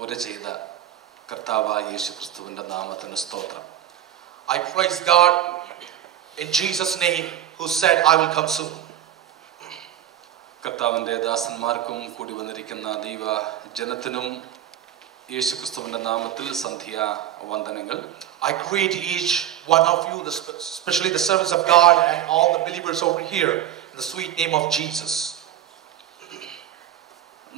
ഉര ചെയ്ത കർത്താവായ യേശുക്രിസ്തുവിന്റെ നാമത്തിന് സ്തോത്രം. I praise God in Jesus' name who said, I will come soon. കർത്താവിന്റെ ദാസന്മാർക്കും കൂടി വന്നിരിക്കുന്ന ദൈവ ജനത്തിനും യേശുക്രിസ്തുവിന്റെ നാമത്തിൽ സന്ധ്യാ വന്ദനങ്ങൾ. I greet each one of you, especially the servants of God and all the believers over here, in the sweet name of Jesus.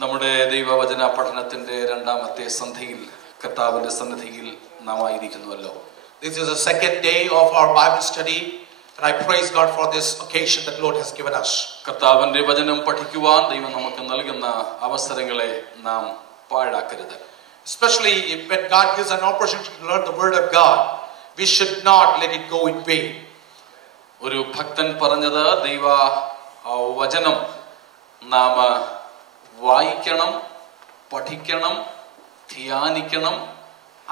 നമ്മുടെ ദൈവവചന പഠനത്തിന്റെ രണ്ടാമത്തെ സന്ധ്യയിൽ കർത്താവിന്റെ സന്നിധിയിൽ നാം ആയിരിക്കുന്നുവല്ലോ. This is the second day of our Bible study, and I praise God for this occasion that Lord has given us. കർത്താവിന്റെ വചനം പഠിക്കുവാൻ ദൈവം നമുക്ക് നൽകുന്ന അവസരങ്ങളെ നാം പാഴാക്കരുത്. Especially when God gives an opportunity to learn the word of God, we should not let it go in vain. ഒരു ഭക്തൻ പറഞ്ഞത്, ദൈവ വചനം നാം വായിക്കണം, പഠിക്കണം, ധ്യാനിക്കണം,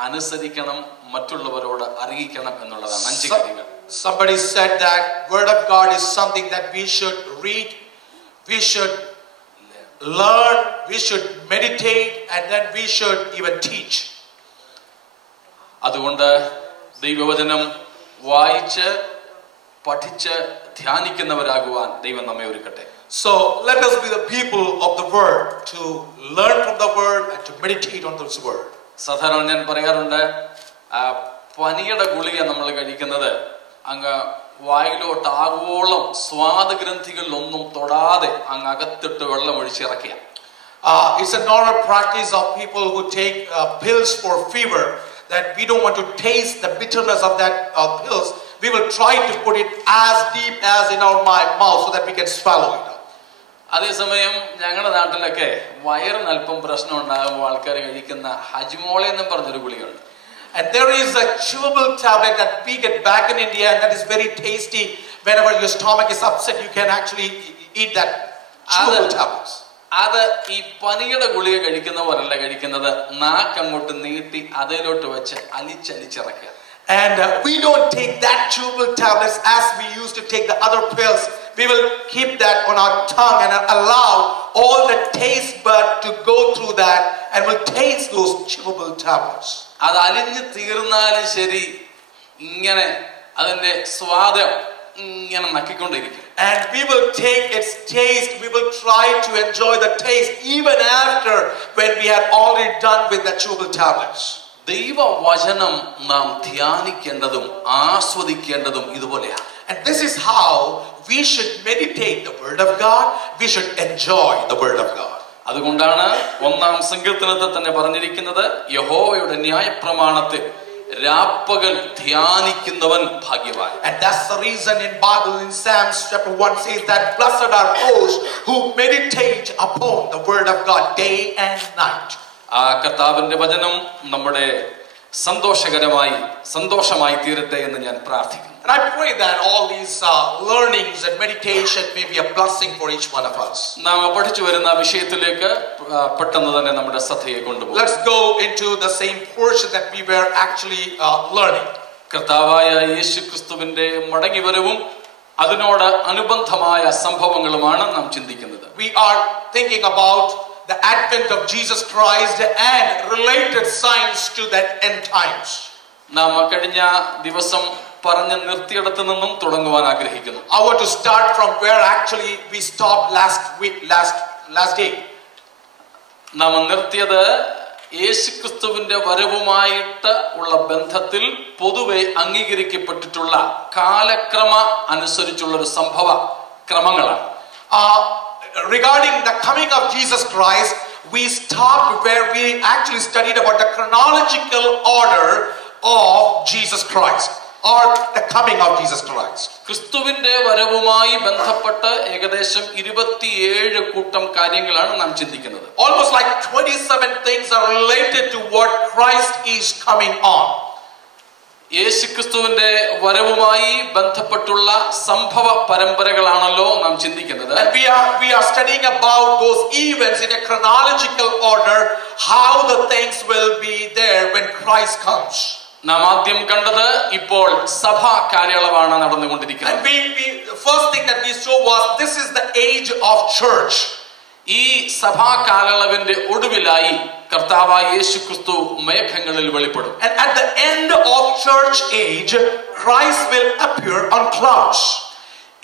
അനുസരിക്കണം, മറ്റുള്ളവരോട് അറിയിക്കണം എന്നുള്ളതാണ് 5 കാര്യങ്ങൾ. Somebody said that word of God is something that we should read, we should learn, we should meditate, and then we should even teach. അതുകൊണ്ട് ദൈവവചനം വായിച്ച് പഠിച്ച് ധ്യാനിക്കുന്നവരാകുവാൻ ദൈവം നമ്മെ ഒരുക്കട്ടെ. So let us be the people of the word, to learn from the word and to meditate on this word. സാധാരണ ഞാൻ പറയാറുണ്ട്, പനിയുടെ ഗുളിക നമ്മൾ കഴിക്കുന്നത് അങ്ങ് വായിലോട്ട് ആഗോളം സ്വാദഗ്രന്ഥികളിലൊന്നും തൊടാതെ അങ്ങ് അകത്തിട്ട് വെള്ളം ഒഴിച്ചിറക്കിയ. It's a normal practice of people who take pills for fever, that we don't want to taste the bitterness of that pills. We will try to put it as deep as in our mouth so that we can swallow it. അതേസമയം ഞങ്ങളുടെ നാട്ടിലൊക്കെ വയറിന് അല്പം പ്രശ്നം ഉണ്ടാകുമ്പോൾ ആൾക്കാർ കഴിക്കുന്ന ഹജ്മോള എന്നും പറഞ്ഞൊരു ഗുളികയുണ്ട്. And there is a chewable tablet that we get back in India, and that is very tasty. Whenever your stomach is upset, you can actually eat that chewable tablets. അത് ഈ പനിയുടെ ഗുളിക കഴിക്കുന്നവരല്ല കഴിക്കുന്നത്, നാക്കങ്ങോട്ട് നീട്ടി അതിലോട്ട് വെച്ച് അലിച്ചലിച്ചിറക്കുക. And we don't take that chewable tablets as we used to take the other pills. We will keep that on our tongue and allow all the taste bud to go through that, and will taste those chewable tablets. അത് അലിഞ്ഞു തീർന്നാലും ശരി, ഇങ്ങനെ അതിന്റെ സ്വാദം ഇങ്ങനെ നക്കിക്കൊണ്ടിരിക്കും. And we will take its taste, we will try to enjoy the taste even after when we have already done with the chewable tablets. ദൈവവചനം നാം ധ്യാനിക്കേണ്ടതും ആസ്വദിക്കേണ്ടതും ഇതുപോലെയാണ്. And this is how we should meditate the word of God. We should enjoy the word of God. അതുകൊണ്ടാണ് 1-ാം സങ്കീർത്തനത്തിൽ തന്നെ പറഞ്ഞിരിക്കുന്നത്, യഹോവയുടെ ന്യായപ്രമാണത്തിൽ രാപ്പകൽ ധ്യാനിക്കുന്നവൻ ഭാഗ്യവാൻ. And that's the reason in Bible, in Psalms chapter 1 says that blessed are those who meditate upon the word of God day and night. ആ കർത്താവിന്റെ വചനം നമ്മുടെ സന്തോഷമായി തീരട്ടെ എന്ന് ഞാൻ പ്രാർത്ഥിക്കുന്നു. And I pray that all these learnings and meditation may be a blessing for each one of us. നാം പഠിച്ചു വരുന്ന വിഷയത്തിലേക്ക് പെട്ടെന്ന് തന്നെ നമ്മുടെ ശ്രദ്ധയെ കൊണ്ടുപോകും. Let's go into the same portion that we were actually learning. കർത്താവായ യേശുക്രിസ്തുവിന്റെ മടങ്ങിവരവും അതിനോട് അനുബന്ധമായ സംഭവങ്ങളുമാണ് നാം ചിന്തിക്കുന്നത്. We are thinking about the advent of Jesus Christ and related signs to that end times. നാം കഴിഞ്ഞ ദിവസം പറഞ്ഞു നിർത്തിയിടത്തു നിന്നും തുടങ്ങുവാൻ ആഗ്രഹിക്കുന്നു. I want to start from where actually we stopped last day. നാം നിർത്തിയത് യേശുക്രിസ്തുവിന്റെ വരവുമായിട്ട് ഉള്ള ബന്ധത്തിൽ പൊതുവെ അംഗീകരിക്കപ്പെട്ടിട്ടുള്ള കാലക്രമ അനുസരിച്ചുള്ള ഒരു സംഭവ ക്രമങ്ങളാണ്. Regarding the coming of Jesus Christ, we stopped where we actually studied about the chronological order of Jesus Christ, or the coming of Jesus Christ. ക്രിസ്തുവിന്റെ വരവുമായി ബന്ധപ്പെട്ട് ഏകദേശം 27 കൂട്ടം കാര്യങ്ങളാണ് നാം ചിന്തിക്കുന്നത്. Almost like 27 things are related to what Christ is coming on. യേശുക്രിസ്തുവിന്റെ വരവുമായി ബന്ധപ്പെട്ടുള്ള സംഭവ പരമ്പരകളാണല്ലോ നാം ചിന്തിക്കുന്നത്. And we are studying about those events in a chronological order, how the things will be there when Christ comes. നാം ആദ്യം കണ്ടത് ഇപ്പോൾ സഭാ കാലയളവാണ് നടന്നുകൊണ്ടിരിക്കുന്നത്. And the first thing that we saw was this is the age of church. ഈ സഭാ കാലയളവിന്റെ ഒടുവിലായി കർത്താവായ യേശുക്രിസ്തു മേഘങ്ങളിൽ വെളിപ്പെടും. And at the end of church age, Christ will appear on clouds.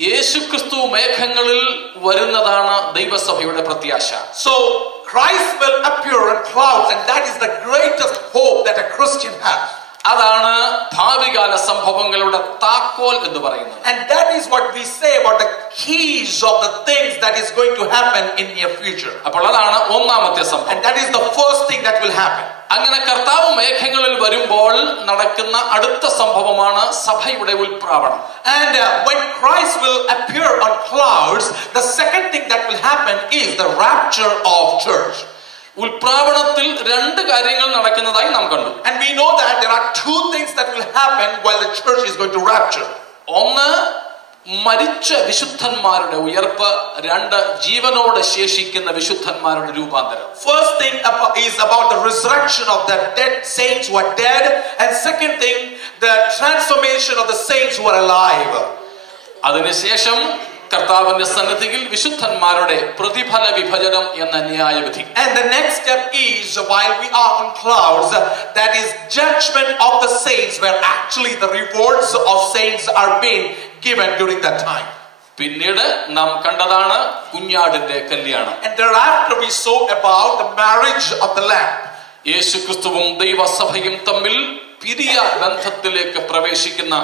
യേശുക്രിസ്തു മേഘങ്ങളിൽ വരുന്നതാണ് ദൈവസഭയുടെ പ്രത്യാശ. So Christ will appear on clouds, and that is the greatest hope that a Christian has. അതാണ് ഭാവികാല സംഭവങ്ങളുടെ താക്കോൽ എന്ന് പറയുന്നത്. And that is what we say about the keys of the things that is going to happen in near future. അപ്പോൾ അതാണ് ഒന്നാമത്തെ സംഭവം. And that is the first thing that will happen. അങ്ങനെ കർത്താവ് മേഘങ്ങളിൽ വരുമ്പോൾ നടക്കുന്ന അടുത്ത സംഭവമാണ് സഭയുടെ ഉൽപ്രാവണം. And when Christ will appear on clouds, the second thing that will happen is the rapture of church. ഉൽപ്രാവണത്തിൽ രണ്ട് കാര്യങ്ങൾ നടക്കുന്നതായി നാം കണ്ടു. And we know that there are two things that will happen while the church is going to rapture. ഒന്ന് മരിച്ച വിശുദ്ധന്മാരുടെ ഉയർപ്പ്, രണ്ട് ജീവനോടെ ശേഷിക്കുന്ന വിശുദ്ധന്മാരുടെ രൂപാന്തരം. First thing is about the resurrection of the dead saints who are dead, and second thing the transformation of the saints who are alive. അതിനുശേഷം കർത്താവിന്റെ സന്നിധിയിൽ വിശുദ്ധന്മാരുടെ പ്രതിഫല വിഭജനം എന്ന ന്യായവിധി. And the next step is, while we are on clouds, that is judgment of the saints, where actually the rewards of saints are being given during that time. പിന്നീട് നാം കണ്ടതാണ് കുഞ്ഞാടിന്റെ കല്യാണം. And thereafter we saw about the marriage of the Lamb. യേശുക്രിസ്തുവും ദൈവസഭയും തമ്മിൽ പിരിയ ബന്ധത്തിലേക്ക് പ്രവേശിക്കുന്ന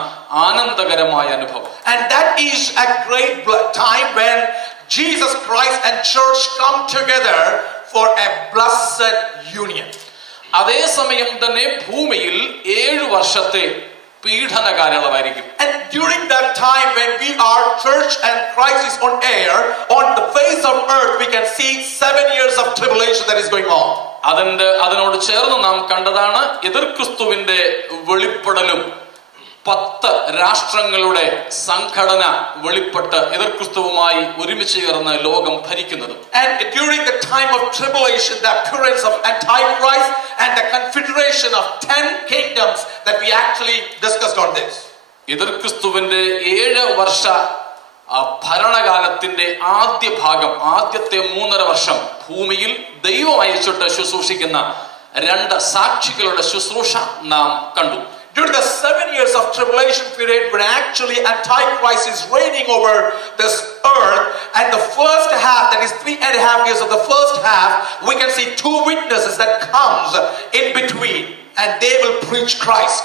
ആനന്ദകരമായ അനുഭവം. And that is a great time when Jesus Christ and church come together for a blessed union. അതേസമയം തന്നെ ഭൂമിയിൽ 7 വർഷത്തെ പീഡന കാലയളവായിരിക്കും. And during that time when we are church and Christ is on air, on the face of earth we can see 7 years of tribulation that is going on. അതിനോട് ചേർന്ന് നാം കണ്ടതാണ് എതിർക്രിസ്തുവിന്റെ വെളിപ്പെടലും 10 രാഷ്ട്രങ്ങളുടെ സംഘടന വെളിപ്പെട്ട് എതിർക്രിസ്തുവുമായി ഒരുമിച്ച് ചേർന്ന് ലോകം ഭരിക്കുന്നത്. And during the time of tribulation, the appearance of Antichrist and the confederation of 10 kingdoms that we actually discussed on this. എതിർക്രിസ്തുവിന്റെ 7 വർഷ ഭരണകാലത്തിന്റെ ആദ്യ ഭാഗം, ആദ്യത്തെ 3.5 വർഷം ഭൂമിയിൽ ദൈവം അയച്ചിട്ട് ശുശ്രൂഷിക്കുന്ന 2 സാക്ഷികളുടെ ശുശ്രൂഷ നാം കണ്ടു. During the 7 years of tribulation period, when actually Antichrist is reigning over this earth, and the first half, that is 3.5 years of the first half, we can see 2 witnesses that comes in between, and they will preach Christ.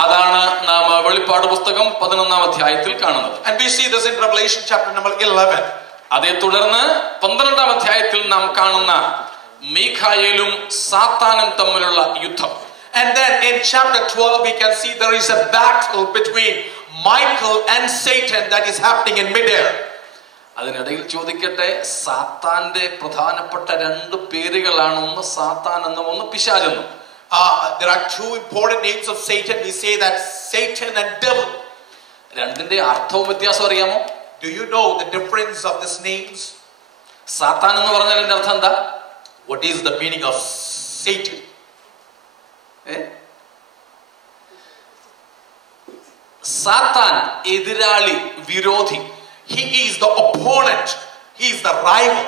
അതാണ് നാം വെളിപ്പാട് പുസ്തകം 11-ാം അധ്യായത്തിൽ കാണുന്നത്. And we see this in Revelation chapter number 11. അതേ തുടർന്ന് 12-ാം അധ്യായത്തിൽ നാം കാണുന്ന മീഖായേലും സാത്താനും തമ്മിലുള്ള യുദ്ധം. And then in chapter 12 we can see there is a battle between Michael and Satan that is happening in midair. അതിനിടയിൽ ചോദിക്കട്ടെ, സാത്താന്റെ പ്രധാനപ്പെട്ട 2 പേരുകളാണ്, ഒന്ന് സാത്താൻ എന്നും ഒന്ന് പിശാചെന്നും. There are 2 important names of Satan. We say that Satan and devil. രണ്ടിന്റെ അർത്ഥവും വ്യത്യാസം അറിയാമോ? Do you know the difference of these names? സാത്താൻ എന്ന് പറഞ്ഞാൽ അതിന്റെ അർത്ഥം എന്താ? What is the meaning of Satan? സാത്താൻ എതിരാളി, വിരോധി. He is the opponent. He is the rival.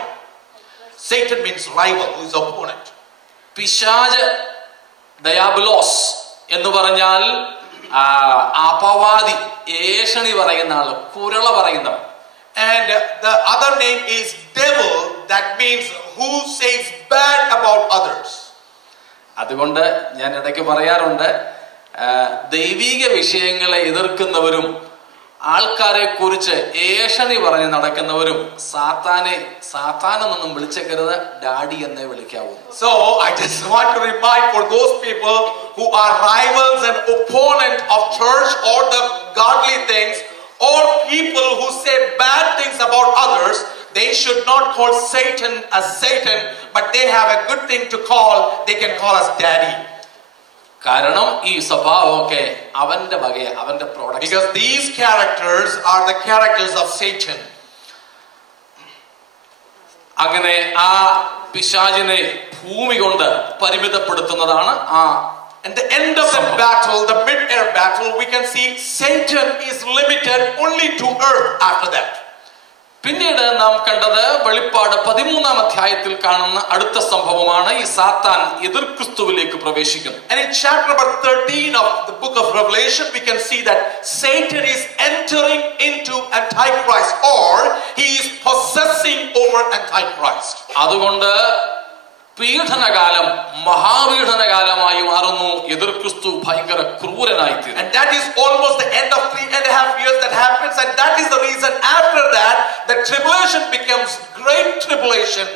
Satan means rival, who is opponent. പിശാച്, ഡയാബലോസ് എന്ന് പറഞ്ഞാൽ അപവാദി, ഏഷണി പറയുന്ന ആള്, കുരള പറയുന്നവൻ. And the other name is devil, that means who says bad about others. അതുകൊണ്ട് ഞാൻ ഇടയ്ക്ക് പറയാറുണ്ട്, ദൈവിക വിഷയങ്ങളെ എതിർക്കുന്നവരും ആൾക്കാരെ കുറിച്ച് ഏഷണി പറഞ്ഞ് നടക്കുന്നവരും സാത്താനെന്നൊന്നും വിളിച്ചേക്കരുത്, ഡാഡി എന്നേ വിളിക്കാവൂ. So I just want to remind for those people who are rivals and opponent of church or the godly things, or people who say bad things about others, they should not call Satan as Satan, but they have a good thing to call. They can call us daddy. കാരണം ഈ സ്വഭാവമൊക്കെ അവന്റെ വകയെ, അവന്റെ product. Because these characters are the characters of Satan. അങ്ങനെ ആ പിശാചിനെ ഭൂമി കൊണ്ട് പരിമിതപ്പെടുത്തുന്നതാണ് ആ. At the end of the battle, the mid-air battle, we can see Satan is limited only to earth after that. പിന്നീട് നാം കണ്ടത് വെളിപ്പാട് 13-ാം അധ്യായത്തിൽ കാണുന്ന അടുത്ത സംഭവമാണ് ഈ സാത്താൻ എതിർ ക്രിസ്തുവിലേക്ക് പ്രവേശിക്കുന്നു. And in chapter number 13 of the book of Revelation, we can see that Satan is entering into Antichrist, or he is possessing over Antichrist. അതുകൊണ്ട് പീഡനകാലം മഹാപീഡനകാലമായി മാറുന്നു. എതിർ ക്രിസ്തു ഭയങ്കര ക്രൂരനായി തീരുന്നു. And that is almost the end of 3.5 years that happens, and that is the reason after that the tribulation becomes great tribulation.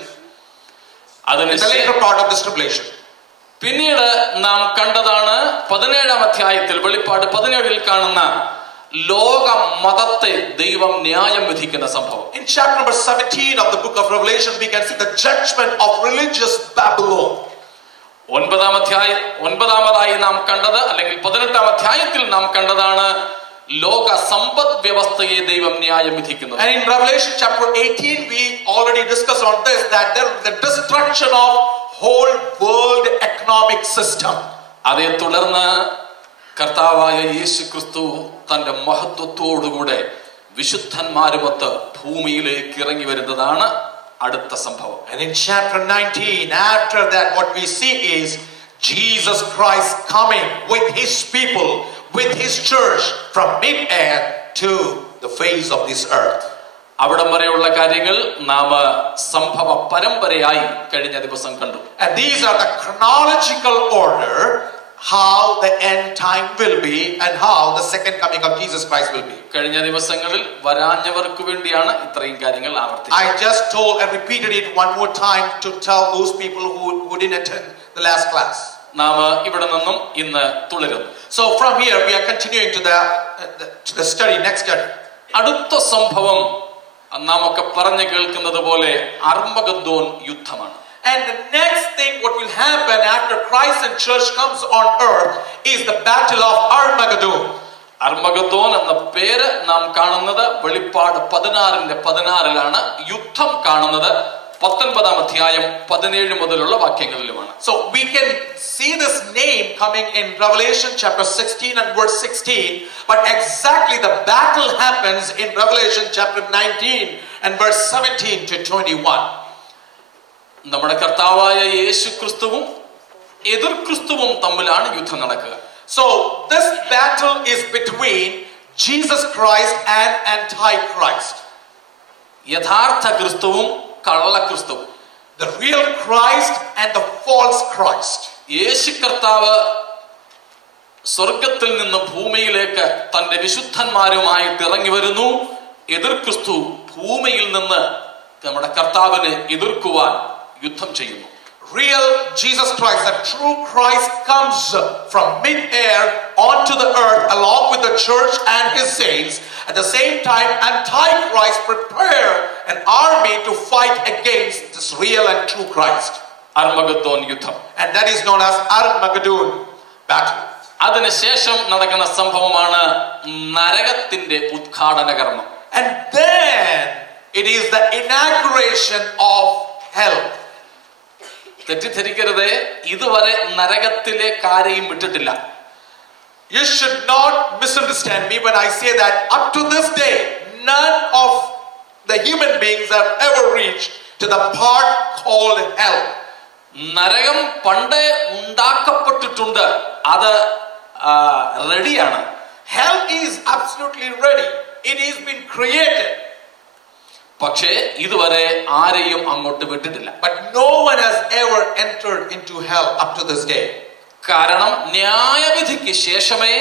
The later part of this tribulation. പിന്നീട് നാം കണ്ടതാണ് 17-ാം അധ്യായത്തിൽ വെളിപ്പാട് 17-ൽ കാണുന്ന ലോക മതത്തെ ദൈവം ന്യായം വിധിക്കുന്ന സംഭവം. In chapter number 17 of the book of Revelation, we can see the judgment of religious Babylon. 9-ാമതായി നാം കണ്ടത്, അല്ലെങ്കിൽ 18-ാം അധ്യായത്തിൽ നാം കണ്ടതാണ് ലോക സമ്പദ് വ്യവസ്ഥയെ ദൈവം ന്യായം വിധിക്കുന്നത്. And in Revelation chapter 18, we already discussed on this, that there is the destruction of whole world economic system. അതേ തുടർന്ന് കർത്താവായ യേശു ക്രിസ്തു തന്റെ മഹത്വത്തോടുകൂടെ വിശുദ്ധന്മാരുമൊത്ത് ഭൂമിയിലേക്ക് ഇറങ്ങി വരുന്നതാണ് അടുത്ത സംഭവം. And in chapter 19, after that, what we see is Jesus Christ coming with his people, with his church, from mid-air to the face of this earth. അവിടം വരെയുള്ള കാര്യങ്ങൾ നാം സംഭവ പരമ്പരയായി കഴിഞ്ഞ ദിവസം കണ്ടു. And these are the chronological order how the end time will be and how the second coming of Jesus Christ will be. കഴിഞ്ഞ ദിവസങ്ങളിൽ വരാഞ്ഞവർക്ക് വേണ്ടിയാണ് ഇത്രയും കാര്യങ്ങൾ ആവർത്തിച്ചത്. I just told and repeated it one more time to tell those people who didn't attend the last class. നാം ഇവിടെ നിന്നും ഇന്ന് തുടരുന്നു. So from here we are continuing to the study, next study. അടുത്ത സംഭവം നാം ഒക്കെ പറഞ്ഞു കേൾക്കുന്നത് പോലെ അർമഗദ്ദോൻ യുദ്ധമാണ്. And the next thing what will happen after Christ and church comes on earth is the battle of Armageddon. അർമഗദ്ദോൻ എന്ന പേര് നാം കാണുന്നത് വെളിപ്പാട് 16-ലാണ്. യുദ്ധം കാണുന്നത് 19-ാം അധ്യായം 17 മുതലുള്ള വാക്യങ്ങളിലുമാണ്. So we can see this name coming in Revelation chapter 16 and verse 16, but exactly the battle happens in Revelation chapter 19 and verse 17 to 21. നമ്മുടെ കർത്താവായ യേശു ക്രിസ്തുവും എതിർ ക്രിസ്തുവും തമ്മിലാണ് യുദ്ധം നടക്കുക. So this battle is between Jesus Christ and Antichrist. യഥാർത്ഥ ക്രിസ്തുവും കള്ള ക്രിസ്തുവും. The real Christ and the false Christ. യേശു കർത്താവ് സ്വർഗത്തിൽ നിന്ന് ഭൂമിയിലേക്ക് തന്റെ വിശുദ്ധന്മാരുമായിട്ട് ഇറങ്ങി വരുന്നു. എതിർ ക്രിസ്തു ഭൂമിയിൽ നിന്ന് നമ്മുടെ കർത്താവിനെ എതിർക്കുവാൻ യുദ്ധം ചെയ്യുന്നു. Real Jesus Christ, the true Christ, comes from mid-air onto the earth along with the church and his saints. At the same time, Antichrist prepare an army to fight against this real and true Christ. അർമഗദ്ദോൻ യുദ്ധം. And that is known as Armageddon battle. അതിനുശേഷം നടക്കുന്ന സംഭവമാണ് നരകത്തിന്റെ ഉദ്ഘാടന കർമ്മം. And then it is the inauguration of hell. തെറ്റിദ്ധരിക്കരുത്, ഇതുവരെ നരകത്തിലേക്ക് ആരെയും വിട്ടിട്ടില്ല. You should not misunderstand me when I say that up to this day none of the human beings have ever reached to the part called hell. നരകം പണ്ട് ഉണ്ടാക്കപ്പെട്ടിട്ടുണ്ട്, അത് റെഡിയാണ്. Hell is absolutely ready. It has been created. പക്ഷേ ഇതുവരെ ആരെയും അങ്ങോട്ട് വിട്ടിട്ടില്ല. But no one has ever entered into hell up to this day. കാരണം ന്യായവിധിക്ക് ശേഷമേ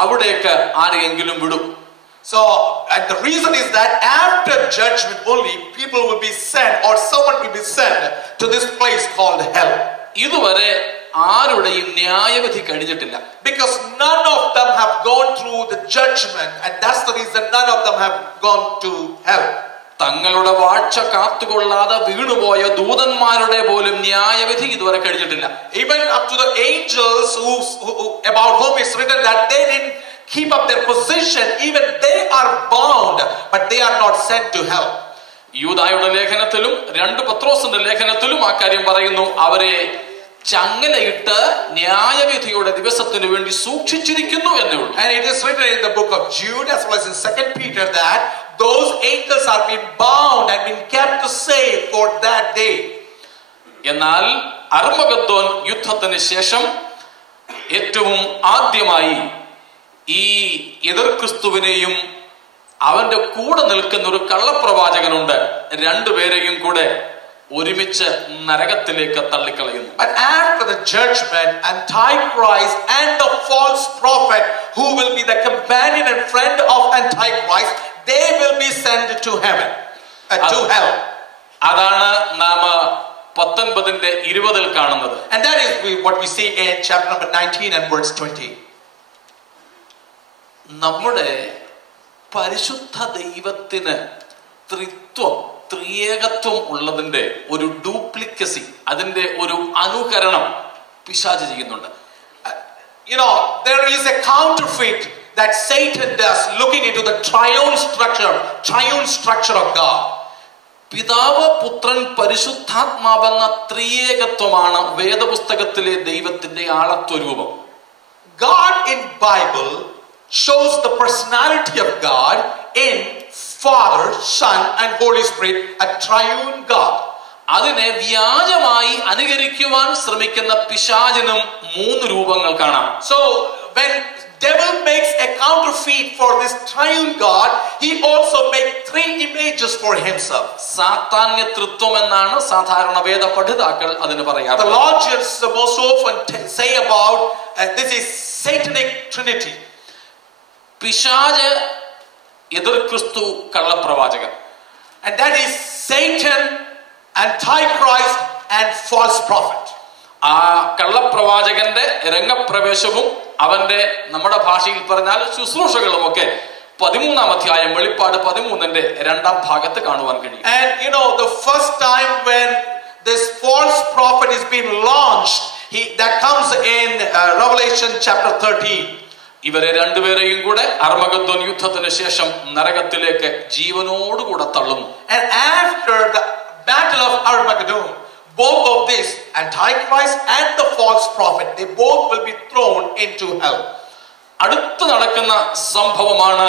അവിടേക്ക് ആരെയെങ്കിലും വിടും. So, and the reason is that after judgment only people will be sent, or someone will be sent to this place called hell. ഇതുവരെ ആരുടെയും ന്യായവിധി കഴിഞ്ഞിട്ടില്ല. Because none of them have gone through the judgment, and that's the reason none of them have gone to hell. തങ്ങളുടെ വാഴ്ച കാത്തുകൊള്ളാതെ വീണുപോയ ദൂതന്മാരുടെ പോലും ന്യായവിധി ഇതുവരെ കഴിഞ്ഞിട്ടില്ല. Even up to the angels who about whom it's written that they didn't keep up their position, even they are bound, but they are not sent to hell. യൂദായുടെ ലേഖനത്തിലും 2 പത്രോസിന്റെ ലേഖനത്തിലും ആ കാര്യം പറയുന്നു. അവരെ ചങ്ങലയിട്ട് ന്യായവിധിയുടെ ദിവസത്തിനു വേണ്ടി സൂക്ഷിച്ചിരിക്കുന്നു എന്നേ ഉള്ളൂ. And it is written in the book of Jude as well as in 2 Peter that those angels are being bound and being kept safe for that day. എന്നാൽ അർമഗദ്ദോൻ യുദ്ധത്തിന് ശേഷം ഏറ്റവും ആദ്യമായി ഈ എതിർ ക്രിസ്തുവിനെയും അവന്റെ കൂടെ നിൽക്കുന്ന ഒരു കള്ളപ്രവാചകനുണ്ട്. രണ്ടുപേരെയും കൂടെ ഒരുമിച്ച് നരകത്തിലേക്ക് തള്ളിക്കളയുന്നു. But after the judgment, Antichrist and the false prophet, who will be the companion and friend of Antichrist, they will be sent to heaven, to hell. അതാണ് നാം 19:20 കാണുന്നത്. And that is what we see in chapter number 19 and verse 20. നമ്മുടെ പരിശുദ്ധ ദൈവത്തിന് ത്രിയേകത്വം ഉള്ളതിന്റെ ഒരു ഡ്യൂപ്ലിക്കസി, അതിന്റെ ഒരു അനുകരണം പിശാച് ചെയ്യുന്നുണ്ട്. There is a counterfeit that Satan does, looking into the triune structure of God. പിതാവ്, പുത്രൻ, പരിശുദ്ധാത്മാവെന്ന ത്രിയേകത്വമാണ് വേദപുസ്തകത്തിലെ ദൈവത്തിന്റെ ആളത്വരൂപം. God in Bible shows the personality of God in Father, Son and Holy Spirit, a triune God. അതിനെ വ്യാജമായി അനുകരിക്കുവാൻ ശ്രമിക്കുന്ന പിശാചിനും 3 രൂപങ്ങൾ കാണാം. So when devil makes a counterfeit for this triune God, he also makes 3 images for himself. സാത്താന്യ തൃത്വം എന്നാണ് സാധാരണ വേദ പഠിതാക്കൾ അതിന് പറയാറ്. The Theologians most often say about this is satanic trinity. പിശാച്, എതിർ ക്രിസ്തു, കള്ളപ്രവാചകൻ. And that is Satan, Antichrist and false prophet. ആ കള്ളപ്രവാചകന്റെ രംഗപ്രവേശവും അവന്റെ നമ്മുടെ ഭാഷയിൽ പറഞ്ഞാൽ ശുശ്രൂഷകളും ഒക്കെ 13-ാം അധ്യായം വെളിപ്പാട് 13-ന്റെ 2-ാം ഭാഗത്ത് കാണുവാൻ കഴിയും. And the first time when this false prophet is being launched, that comes in Revelation chapter 13. ഇവരെ രണ്ടുപേരെയും കൂടെ അർമഗദ്ദോൻ യുദ്ധത്തിന് ശേഷം നരകത്തിലേക്ക് ജീവനോടുകൂടെ തള്ളുന്നു. And after the battle of Armageddon, both of this, Antichrist and the false prophet, they both will be thrown into hell. അടുത്ത് നടക്കുന്ന സംഭവമാണ്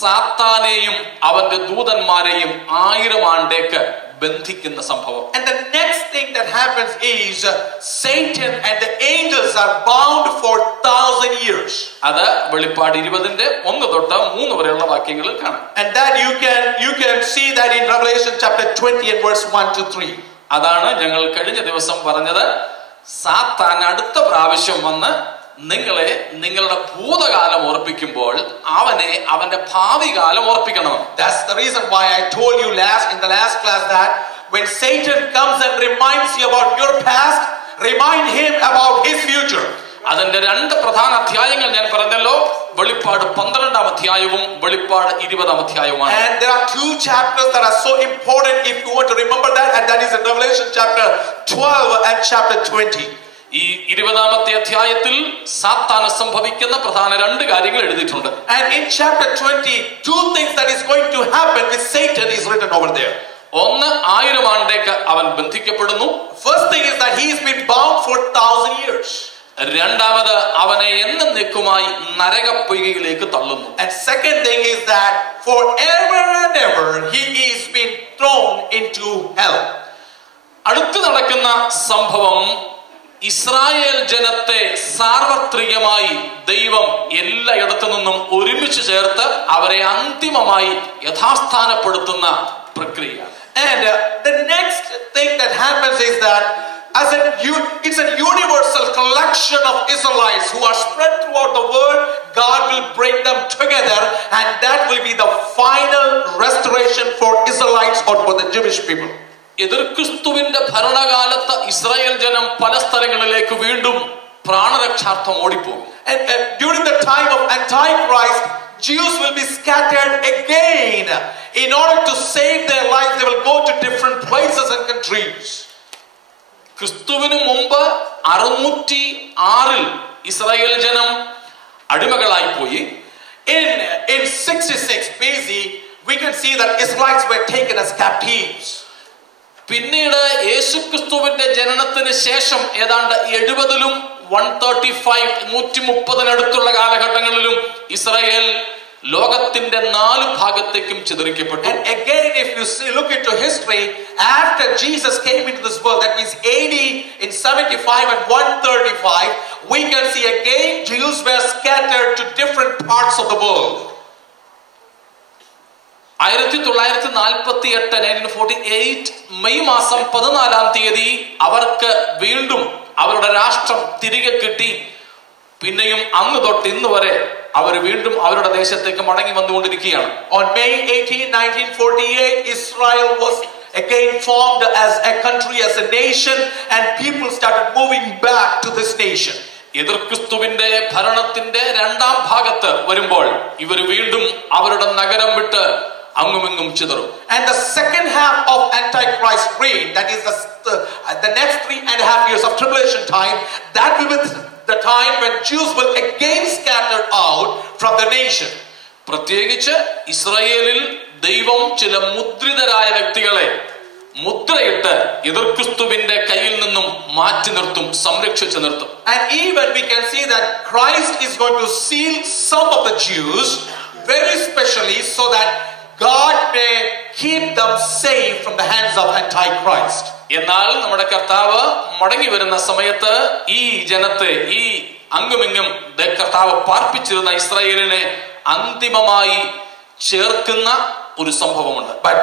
സാത്താനെയും അവന്റെ ദൂതന്മാരെയും 1000 ആണ്ടേക്ക് ബന്ധിക്കുന്ന സംഭവം. And the next thing that happens is Satan and the angels are bound for 1000 years. അത് വെളിപ്പാട് 20-ന്റെ 1 തൊട്ട് 3 വരെയുള്ള വാക്യങ്ങളിൽ കാണാം. And that you can see that in Revelation chapter 20 and verse 1 to 3. അതാണ് ഞങ്ങൾ കഴിഞ്ഞ ദിവസം പറഞ്ഞത്. സാത്താൻ അടുത്ത പ്രാവശ്യം വന്ന് നിങ്ങളെ നിങ്ങളുടെ ഭൂതകാലം ഓർപ്പിക്കുമ്പോൾ അവനെ അവന്റെ ഭാവി കാലം ഓർപ്പിക്കണം. That's the reason why I told you in the last class that when Satan comes and reminds you about your past, remind him about his future. അതിന്റെ 2 പ്രധാന അധ്യായങ്ങൾ ഞാൻ പറഞ്ഞല്ലോ. വെളിപ്പാട് 12-ാം അധ്യായവും വെളിപ്പാട് 20-ാം അധ്യായവുമാണ്. And there are 2 chapters that are so important if you want to remember that, and that is in Revelation chapter 12 and chapter 20. ഈ 20-ാമത്തെ അധ്യായത്തിൽ സാത്താന് സംഭവിക്കുന്ന പ്രധാന 2 കാര്യങ്ങൾ എഴുതിയിട്ടുണ്ട്. And in chapter 20, 2 things that is going to happen with Satan is written over there. ഒന്ന്, 1000 ആണ്ടേക്ക് അവൻ ബന്ധിക്കപ്പെടുന്നു. First thing is that he has been bound for 1000 years. രണ്ടാമത് അവനെ എന്നേക്കുമായി നരകപ്പൊയ്കയിലേക്ക് തള്ളുന്നു. And second thing is that forever and ever he is being thrown into hell. അടുത്ത് നടക്കുന്ന സംഭവം ഇസ്രായേൽ ജനത്തെ സാർവത്രികമായി ദൈവം എല്ലായിടത്തു നിന്നും ഒരുമിച്ച് ചേർത്ത് അവരെ അന്തിമമായി യഥാസ്ഥാനപ്പെടുത്തുന്ന പ്രക്രിയ. And the next thing that happens is that it's a universal collection of Israelites who are spread throughout the world. God will bring them together, and that will be the final restoration for Israelites or for the Jewish people. എതിർ ക്രിസ്തുവിന്റെ ഭരണകാലത്ത് ഇസ്രായേൽ ജനം പല സ്ഥലങ്ങളിലേക്ക് വീണ്ടും പ്രാണരക്ഷാർത്ഥം ഓടിപ്പോകും. And during the time of Antichrist, Jews will be scattered again. In order to save their lives, they will go to different places and countries. ക്രിസ്തുവിന് മുമ്പ് 606-ൽ ഇസ്രായേൽ ജനം അടിമകളായി പോയി. In 66 BC, we can see that Israelites were taken as captives. പിന്നീട് യേശുക്രിസ്തുവിന്റെ ജനനത്തിന് ശേഷം ഏതാണ്ട് 70-ലും 135 130-നടുത്തുള്ള കാലഘട്ടങ്ങളിലും ഇസ്രായേൽ ലോകത്തിന്റെ 4 ഭാഗത്തേക്കും ചിതറിക്കപ്പെട്ടു. And again, if you look into history, after Jesus came into this world, that means AD in 75 and 135, we can see again Jews were scattered to different parts of the world. 1948 മെയ് മാസം 14-ാം തീയതി അവർക്ക് വീണ്ടും അവരുടെ രാഷ്ട്രം തിരികെ കിട്ടി. പിന്നെയും അന്ന് തൊട്ട് ഇന്ന് വരെ അവർ വീണ്ടും അവരുടെ ദേശത്തേക്ക് മടങ്ങി വന്നുകൊണ്ടിരിക്കുകയാണ്. On May 18, 1948, Israel was again formed as a country, as a nation, and people started moving back to this nation. എതിർ ക്രിസ്തുവിന്റെ ഭരണത്തിന്റെ 2-ാം ഭാഗത്ത് വരുമ്പോൾ ഇവർ വീണ്ടും അവരുടെ നഗരം വിട്ട് അങ്ങുമിങ്ങും ചിതറും. And the second half of Antichrist reign, that is the next 3.5 years of tribulation time, that will be the time when Jews will again scatter out from the nation. പ്രത്യേകിച്ച് ഇസ്രായേലിൽ ദൈവം ചില മുദ്രിതരായ വ്യക്തികളെ മുദ്രയിട്ട് എതിർ ക്രിസ്തുവിന്റെ കയ്യിൽ നിന്നും മാറ്റി നിർത്തും, സംരക്ഷിച്ചു നിർത്തും. And even we can see that Christ is going to seal some of the Jews very specially so that God may keep them safe from the hands of Antichrist. എന്നാൽ നമ്മുടെ കർത്താവ് മടങ്ങി വരുന്ന സമയത്ത് ഈ ജനത്തെ, ഈ അങ്ങുമിങ്ങും കർത്താവ് പാർപ്പിച്ചിരുന്ന ഇസ്രായേലിനെ അന്തിമമായി ചേർക്കുന്ന ഒരു സംഭവമുണ്ട്. But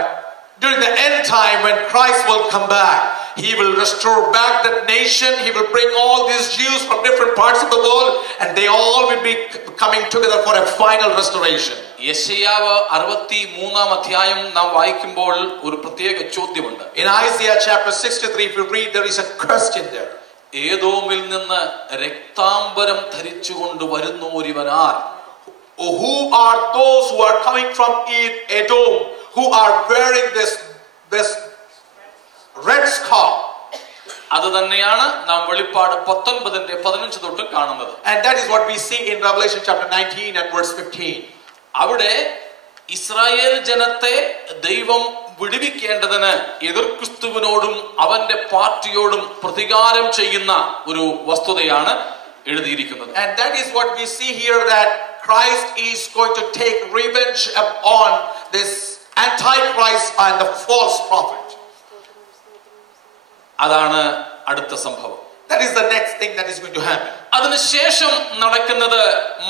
during the end time, when Christ will come back, he will restore back that nation. He will bring all these Jews from different parts of the world, and they all will be coming together for a final restoration. യെശയ്യാവ് 63-ാം അധ്യായം നാം വായിക്കുമ്പോൾ ഒരു പ്രത്യേക ചോദ്യമുണ്ട്. In Isaiah chapter 63, if you read, there is a question there. ഏദോമിൽ നിന്ന് രക്താംബരം ധരിച്ചുകൊണ്ട് വരുന്നോരിവനാർ? Who are those who are coming from Edom, who are wearing this red scarf? അത് തന്നെയാണ് നാം വെളിപ്പാട് 19:15 തൊട്ട് കാണുന്നത്. And that is what we see in Revelation chapter 19 and verse 15. അവിടെ ഇസ്രായേൽ ജനത്തെ ദൈവം വിടുവിക്കേണ്ടതിന് എതിർ ക്രിസ്തുവിനോടും അവന്റെ പാർട്ടിയോടും പ്രതികാരം ചെയ്യുന്ന ഒരു വസ്തുതയാണ് എഴുതിയിരിക്കുന്നത്. And that is what we see here, that Christ is going to take revenge upon this Antichrist and the false prophet. അതാണ് അടുത്ത സംഭവം. That is the next thing that is going to happen. അതിനുശേഷം നടക്കുന്നത്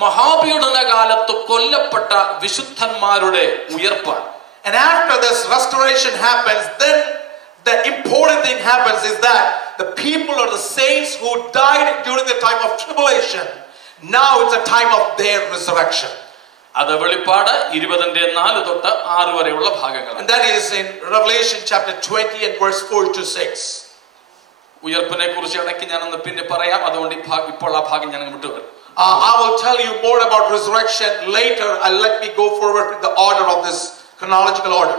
മഹാപീഡന കാലത്ത് കൊല്ലപ്പെട്ട വിശുദ്ധന്മാരുടെ ഉയർപ്പാണ്. And after this restoration happens, then the important thing happens is that the people or the saints who died during the time of tribulation, now it's a time of their resurrection. അത് വെളിപ്പാട് 20-4 തൊട്ട് 6 വരെയുള്ള ഭാഗങ്ങളാണ്. And that is in Revelation chapter 20 and verse 4 to 6. ഉയർപ്പിനെ കുറിച്ച് ഇടയ്ക്ക് ഞാനൊന്ന് പിന്നെ പറയാം. അതുകൊണ്ട് ഇപ്പോൾ ആ ഭാഗം ഞാൻ വിട്ടുവരും. I will tell you more about resurrection later. Let me go forward with the order of this chronological order.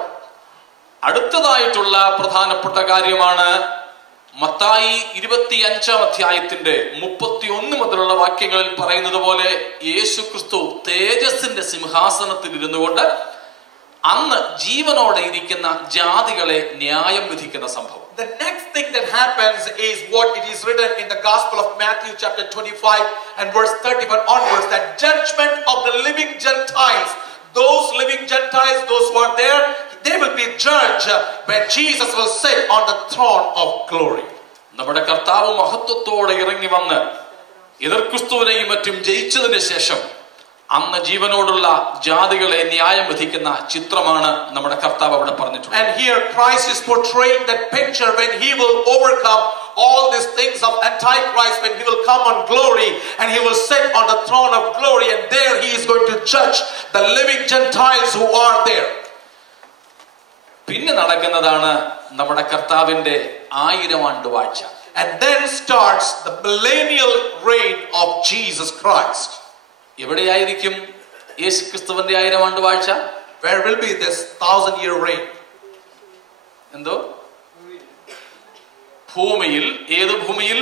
അടുത്തതായിട്ടുള്ള പ്രധാനപ്പെട്ട കാര്യമാണ് മത്തായി 25-ാം അധ്യായത്തിന്റെ 31 മുതലുള്ള വാക്യങ്ങളിൽ പറയുന്നത് പോലെ യേശു ക്രിസ്തു തേജസ്സിന്റെ സിംഹാസനത്തിൽ ഇരുന്നുകൊണ്ട് അന്ന് ജീവനോടെ ഇരിക്കുന്ന ജാതികളെ ന്യായം വിധിക്കുന്ന സംഭവം. The next thing that happens is what it is written in the Gospel of Matthew chapter 25 and verse 31 onwards, that judgment of the living Gentiles, those living Gentiles, those who are there, they will be judged when Jesus will sit on the throne of glory. നമ്മുടെ കർത്താവ് മഹത്വത്തോടെ ഇറങ്ങി വന്ന് എതിർ ക്രിസ്തുവിനെയും മറ്റും ജയിച്ചതിന് ശേഷം അന്ന് ജീവനോടുള്ള ജാതികളെ ന്യായം വിധിക്കുന്ന ചിത്രമാണ് നമ്മുടെ കർത്താവ് അവിടെ പറഞ്ഞിട്ടുള്ളത്. And here Christ is portraying that picture when he will overcome all these things of Antichrist, when he will come on glory and he will sit on the throne of glory, and there he is going to judge the living Gentiles who are there. പിന്നെ നടക്കുന്നതാണ് നമ്മുടെ കർത്താവിന്റെ 1000 ആണ്ട് വാഴ്ച. And then starts the millennial reign of Jesus Christ. എവിടെയായിരിക്കും യേശു ക്രിസ്തുവിന്റെ 1000 ആണ്ട് വാഴ്ച? Where will be this 1000-year reign? എന്തോ ഭൂമിയിൽ. ഏത് ഭൂമിയിൽ?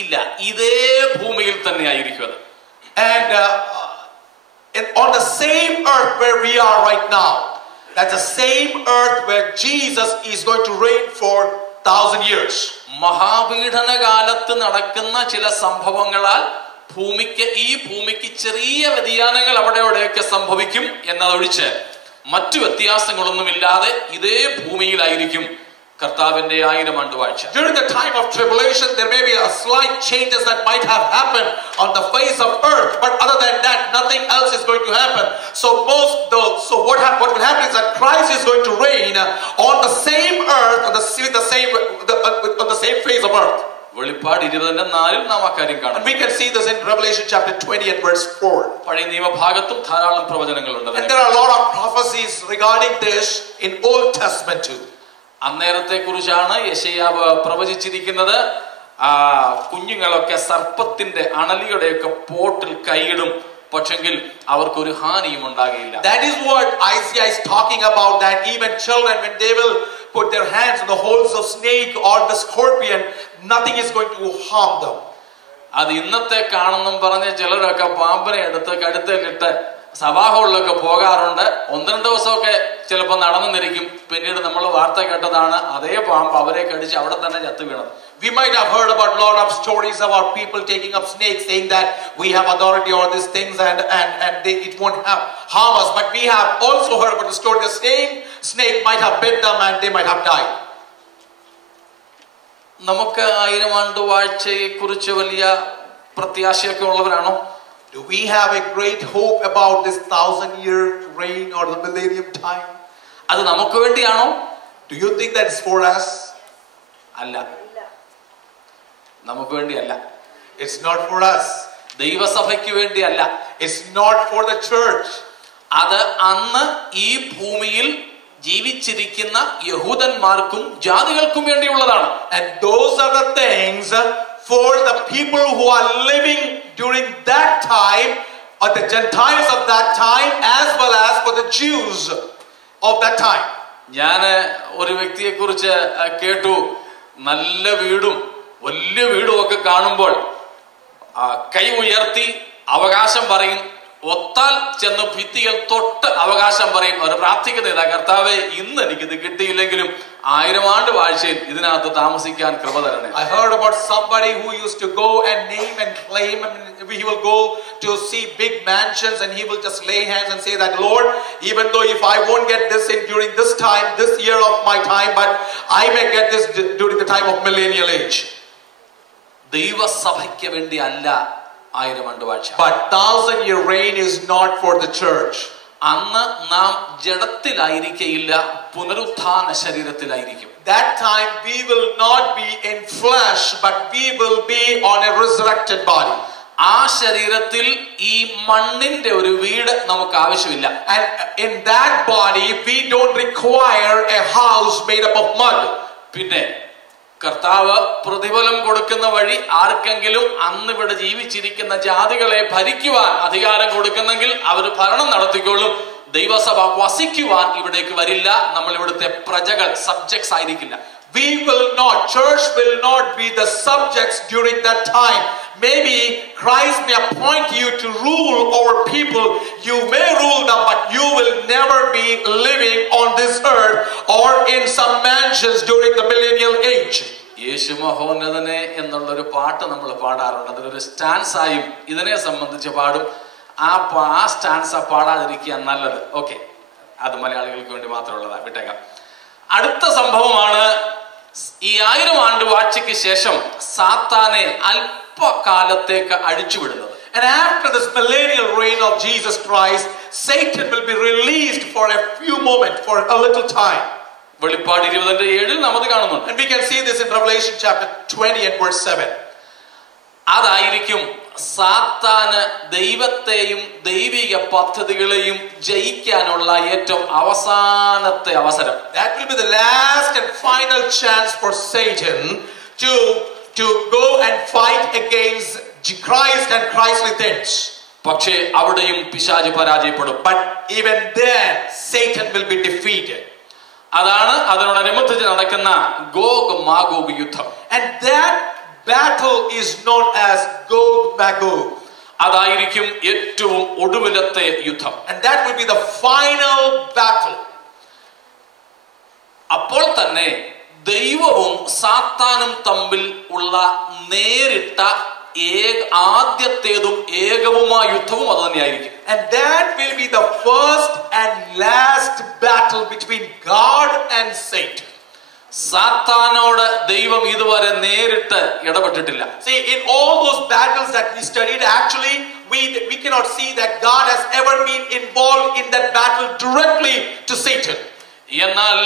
ഇല്ല, ഇതേ ഭൂമിയിൽ തന്നെ ആയിരിക്കും അത്. And on the same earth where we are right now, that's the same earth where Jesus is going to reign for 1000 years. മഹാപീഡന കാലത്ത് നടക്കുന്ന ചില സംഭവങ്ങളാൽ ഈ ഭൂമിക്ക് ചെറിയ വ്യതിയാനങ്ങൾ അവിടെയൊക്കെ സംഭവിക്കും എന്നതൊഴിച്ച് മറ്റു വ്യത്യാസങ്ങളൊന്നുമില്ലാതെ ഇതേ ഭൂമിയിലായിരിക്കും കർത്താവിന്റെ 1000 ആണ്ട് വാഴ്ച. During the time of tribulation, there may be a slight changes that might have happened on the face of earth, but other than that, nothing else is going to happen. So what will happen is that Christ is going to reign on the same earth, on the same face of earth. വെളിപ്പാട് 20:4 നാം അക്കാര്യം കാണും. And we can see this in Revelation chapter 20 and verse 4. പഴയ നിയമഭാഗത്തും ധാരാളം പ്രവചനങ്ങളുണ്ട്. And there are a lot of prophecies regarding this in Old Testament too. അന്നേരത്തെ കുറിച്ചാണ് യെശയ്യാവ് പ്രവചിച്ചിരിക്കുന്നത്. കുഞ്ഞുങ്ങളൊക്കെ സർപ്പത്തിന്റെ അണലിയുടെയൊക്കെ പോട്ടിൽ കൈയിടും, പക്ഷെങ്കിൽ അവർക്കൊരു ഹാനിയും ഉണ്ടാകില്ല. That is what Isaiah is talking about, that even children, when they will put their hands in the holes of snake or the scorpion, nothing is going to harm them. അത് ഇന്നത്തെ കാണുന്നും പറഞ്ഞ് ചിലരൊക്കെ പാമ്പിനെ എടുത്ത് കഴുത്തിലിട്ട് സഭാഹോളിലൊക്കെ പോകാറുണ്ട്. 1-2 ദിവസമൊക്കെ ചിലപ്പോൾ നടന്നിരിക്കും. പിന്നീട് നമ്മൾ വാർത്ത കേട്ടതാണ് അതേ പാമ്പ് അവരെ കടിച്ച് അവിടെ തന്നെ ചത്തു വീണത്. We might have heard about a lot of stories about people taking up snakes, saying that we have authority over these things and it won't harm us. But we have also heard about the story, the same snake might have bit them and they might have died. നമുക്ക് 1000 ആണ്ട് വാഴ്ചയെ കുറിച്ച് വലിയ പ്രത്യാശയൊക്കെ ഉള്ളവരാണോ? Do we have a great hope about this 1000-year reign or the millennium time? അത് നമുക്ക് വേണ്ടിയാണോ? Do you think that it's for us? അല്ല, നമുക്ക് വേണ്ടിയല്ല. It's not for us. ദൈവസഭയ്ക്ക് വേണ്ടിയല്ല. It's not for the church. അത് അന്ന് ഈ ഭൂമിയിൽ ജീവിച്ചിരിക്കുന്ന യഹൂദന്മാർക്കും ജാതികൾക്കും വേണ്ടിയുള്ളതാണ്. And those are the things for the people who are living during that time, or the Gentiles of that time, as well as for the Jews of that time. ഞാൻ ഒരു വ്യക്തിയെ കുറിച്ച് കേട്ടു, നല്ല വീടും വലിയ വീടും ഒക്കെ കാണുമ്പോൾ കൈ ഉയർത്തി അവകാശം പറയും, ഒത്താൽ ചെന്ന് ഭിത്തികൾ തൊട്ട് അവകാശം പറയും. അവർ പ്രാർത്ഥിക്കുന്നില്ല, കർത്താവേ ഇന്ന് എനിക്കിത് കിട്ടിയില്ലെങ്കിലും 1000 ആണ്ട് വാഴ്ചയിൽ ഇതിനകത്ത് താമസിക്കാൻ കൃപ തരണേ. I heard about somebody who used to go and name and claim, and he will go to see big mansions and he will just lay hands and say that, Lord, even though if I won't get this in during this time, this year of my time, but I may get this during the time of millennial age. ദൈവസഭയ്ക്ക് വേണ്ടി അല്ല 1000 ആണ്ട് വാഴ്ച. But 1000-year reign is not for the church. അന്ന് നാം ജഡത്തിലായിരിക്കയില്ല, പുനരുത്ഥാന ശരീരത്തിലായിരിക്കും. That time we will not be in flesh, but we will be on a resurrected body. ആ ശരീരത്തിൽ ഈ മണ്ണിന്റെ ഒരു വീട് നമുക്ക് ആവശ്യമില്ല. And in that body we don't require a house made up of mud. പിന്നെ കർത്താവ് പ്രതിഫലം കൊടുക്കുന്ന വഴി ആർക്കെങ്കിലും അന്ന് ഇവിടെ ജീവിച്ചിരിക്കുന്ന ജാതികളെ ഭരിക്കുവാൻ അധികാരം കൊടുക്കുന്നെങ്കിൽ അവർ ഭരണം നടത്തിക്കൊള്ളും. ദൈവസഭ വസിക്കുവാൻ ഇവിടേക്ക് വരില്ല. നമ്മൾ ഇവിടുത്തെ പ്രജകൾ, സബ്ജക്ട്സ് ആയിരിക്കില്ല. Church will not be the subjects during that time. Maybe Christ may appoint you to rule over people. You may rule them, but you will never be living on this earth or in some mansions during the millennial age. യേശു മഹോന്നതനെ എന്നുള്ളൊരു പാട്ട് നമ്മൾ പാടാറുണ്ട്. അതിലൊരു സ്റ്റാൻസായും ഇതിനെ സംബന്ധിച്ച് പാടും. ആ സ്റ്റാൻസ പാടാതിരിക്കുക നല്ലത്. ഓക്കെ, അത് മലയാളികൾക്ക് വേണ്ടി മാത്രമുള്ളതാണ്, വിട്ടേക്കാം. അടുത്ത സംഭവമാണ് ഈ 1000 ആണ്ട് വാഴ്ചയ്ക്ക് ശേഷം സാത്താനെ അല്പകാലത്തേക്ക് അഴിച്ചുവിടുന്നത്. And after this millennial reign of Jesus Christ, Satan will be released for a few moments, for a little time. വെളിപ്പാട് 20:7 നമ്മൾ കാണുന്നുണ്ട്. And we can see this in Revelation chapter 20 and verse 7. അതായിരിക്കും സാത്താന് ദൈവത്തെയും ദൈവിക പദ്ധതികളെയും ജയിക്കാനുള്ള ഏറ്റവും അവസാനത്തെ അവസരം. That will be the last and final chance for Satan to go and fight against Christ and Christly things. പക്ഷേ അവിടെയും പിശാച് പരാജയപ്പെടും. But even then Satan will be defeated. അതാണ് അതിനോടനുബന്ധിച്ച് നടക്കുന്ന ഗോഗ് മാഗോഗ് യുദ്ധം. And that battle is known as Gog Magog. അതായിരിക്കും ഏറ്റവും ഒടുവിലത്തെ യുദ്ധം. And that will be the final battle. അപ്പോൾ തന്നെ ദൈവവും സാത്താനും തമ്മിൽ ഉള്ള നേരിട്ട ആദ്യത്തേതും ഏകവുമായ യുദ്ധവും അത് തന്നെയായിരിക്കും. And that will be the first and last battle between God and Satan. സാത്താനോട് ദൈവം ഇതുവരെ നേരിട്ട് ഇടപെട്ടിട്ടില്ല. See, in all those battles that we studied, actually we cannot see that God has ever been involved in that battle directly to Satan. എന്നാൽ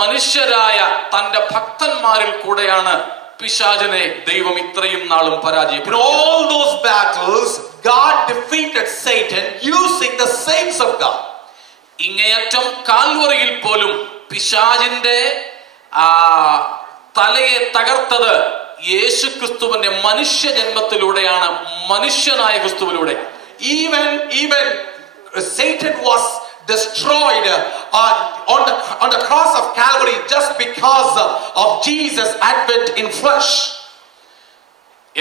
മനുഷ്യരായ തന്റെ ഭക്തന്മാരിൽ കൂടെയാണ് പിശാചിനെ ദൈവം ഇത്രയും നാളും In പരാജയപ്പെടുത്തിയത്. all those battles, God defeated Satan using the saints of God. ഇങ്ങേയറ്റം കാൽവറിയിൽ പോലും പിശാചിന്റെ തലയെ തകർത്തത് യേശു ക്രിസ്തുവിന്റെ മനുഷ്യ ജന്മത്തിലൂടെയാണ്, മനുഷ്യനായ ക്രിസ്തുവിലൂടെ. Even Satan was destroyed on the cross of Calvary just because of Jesus' advent in flesh.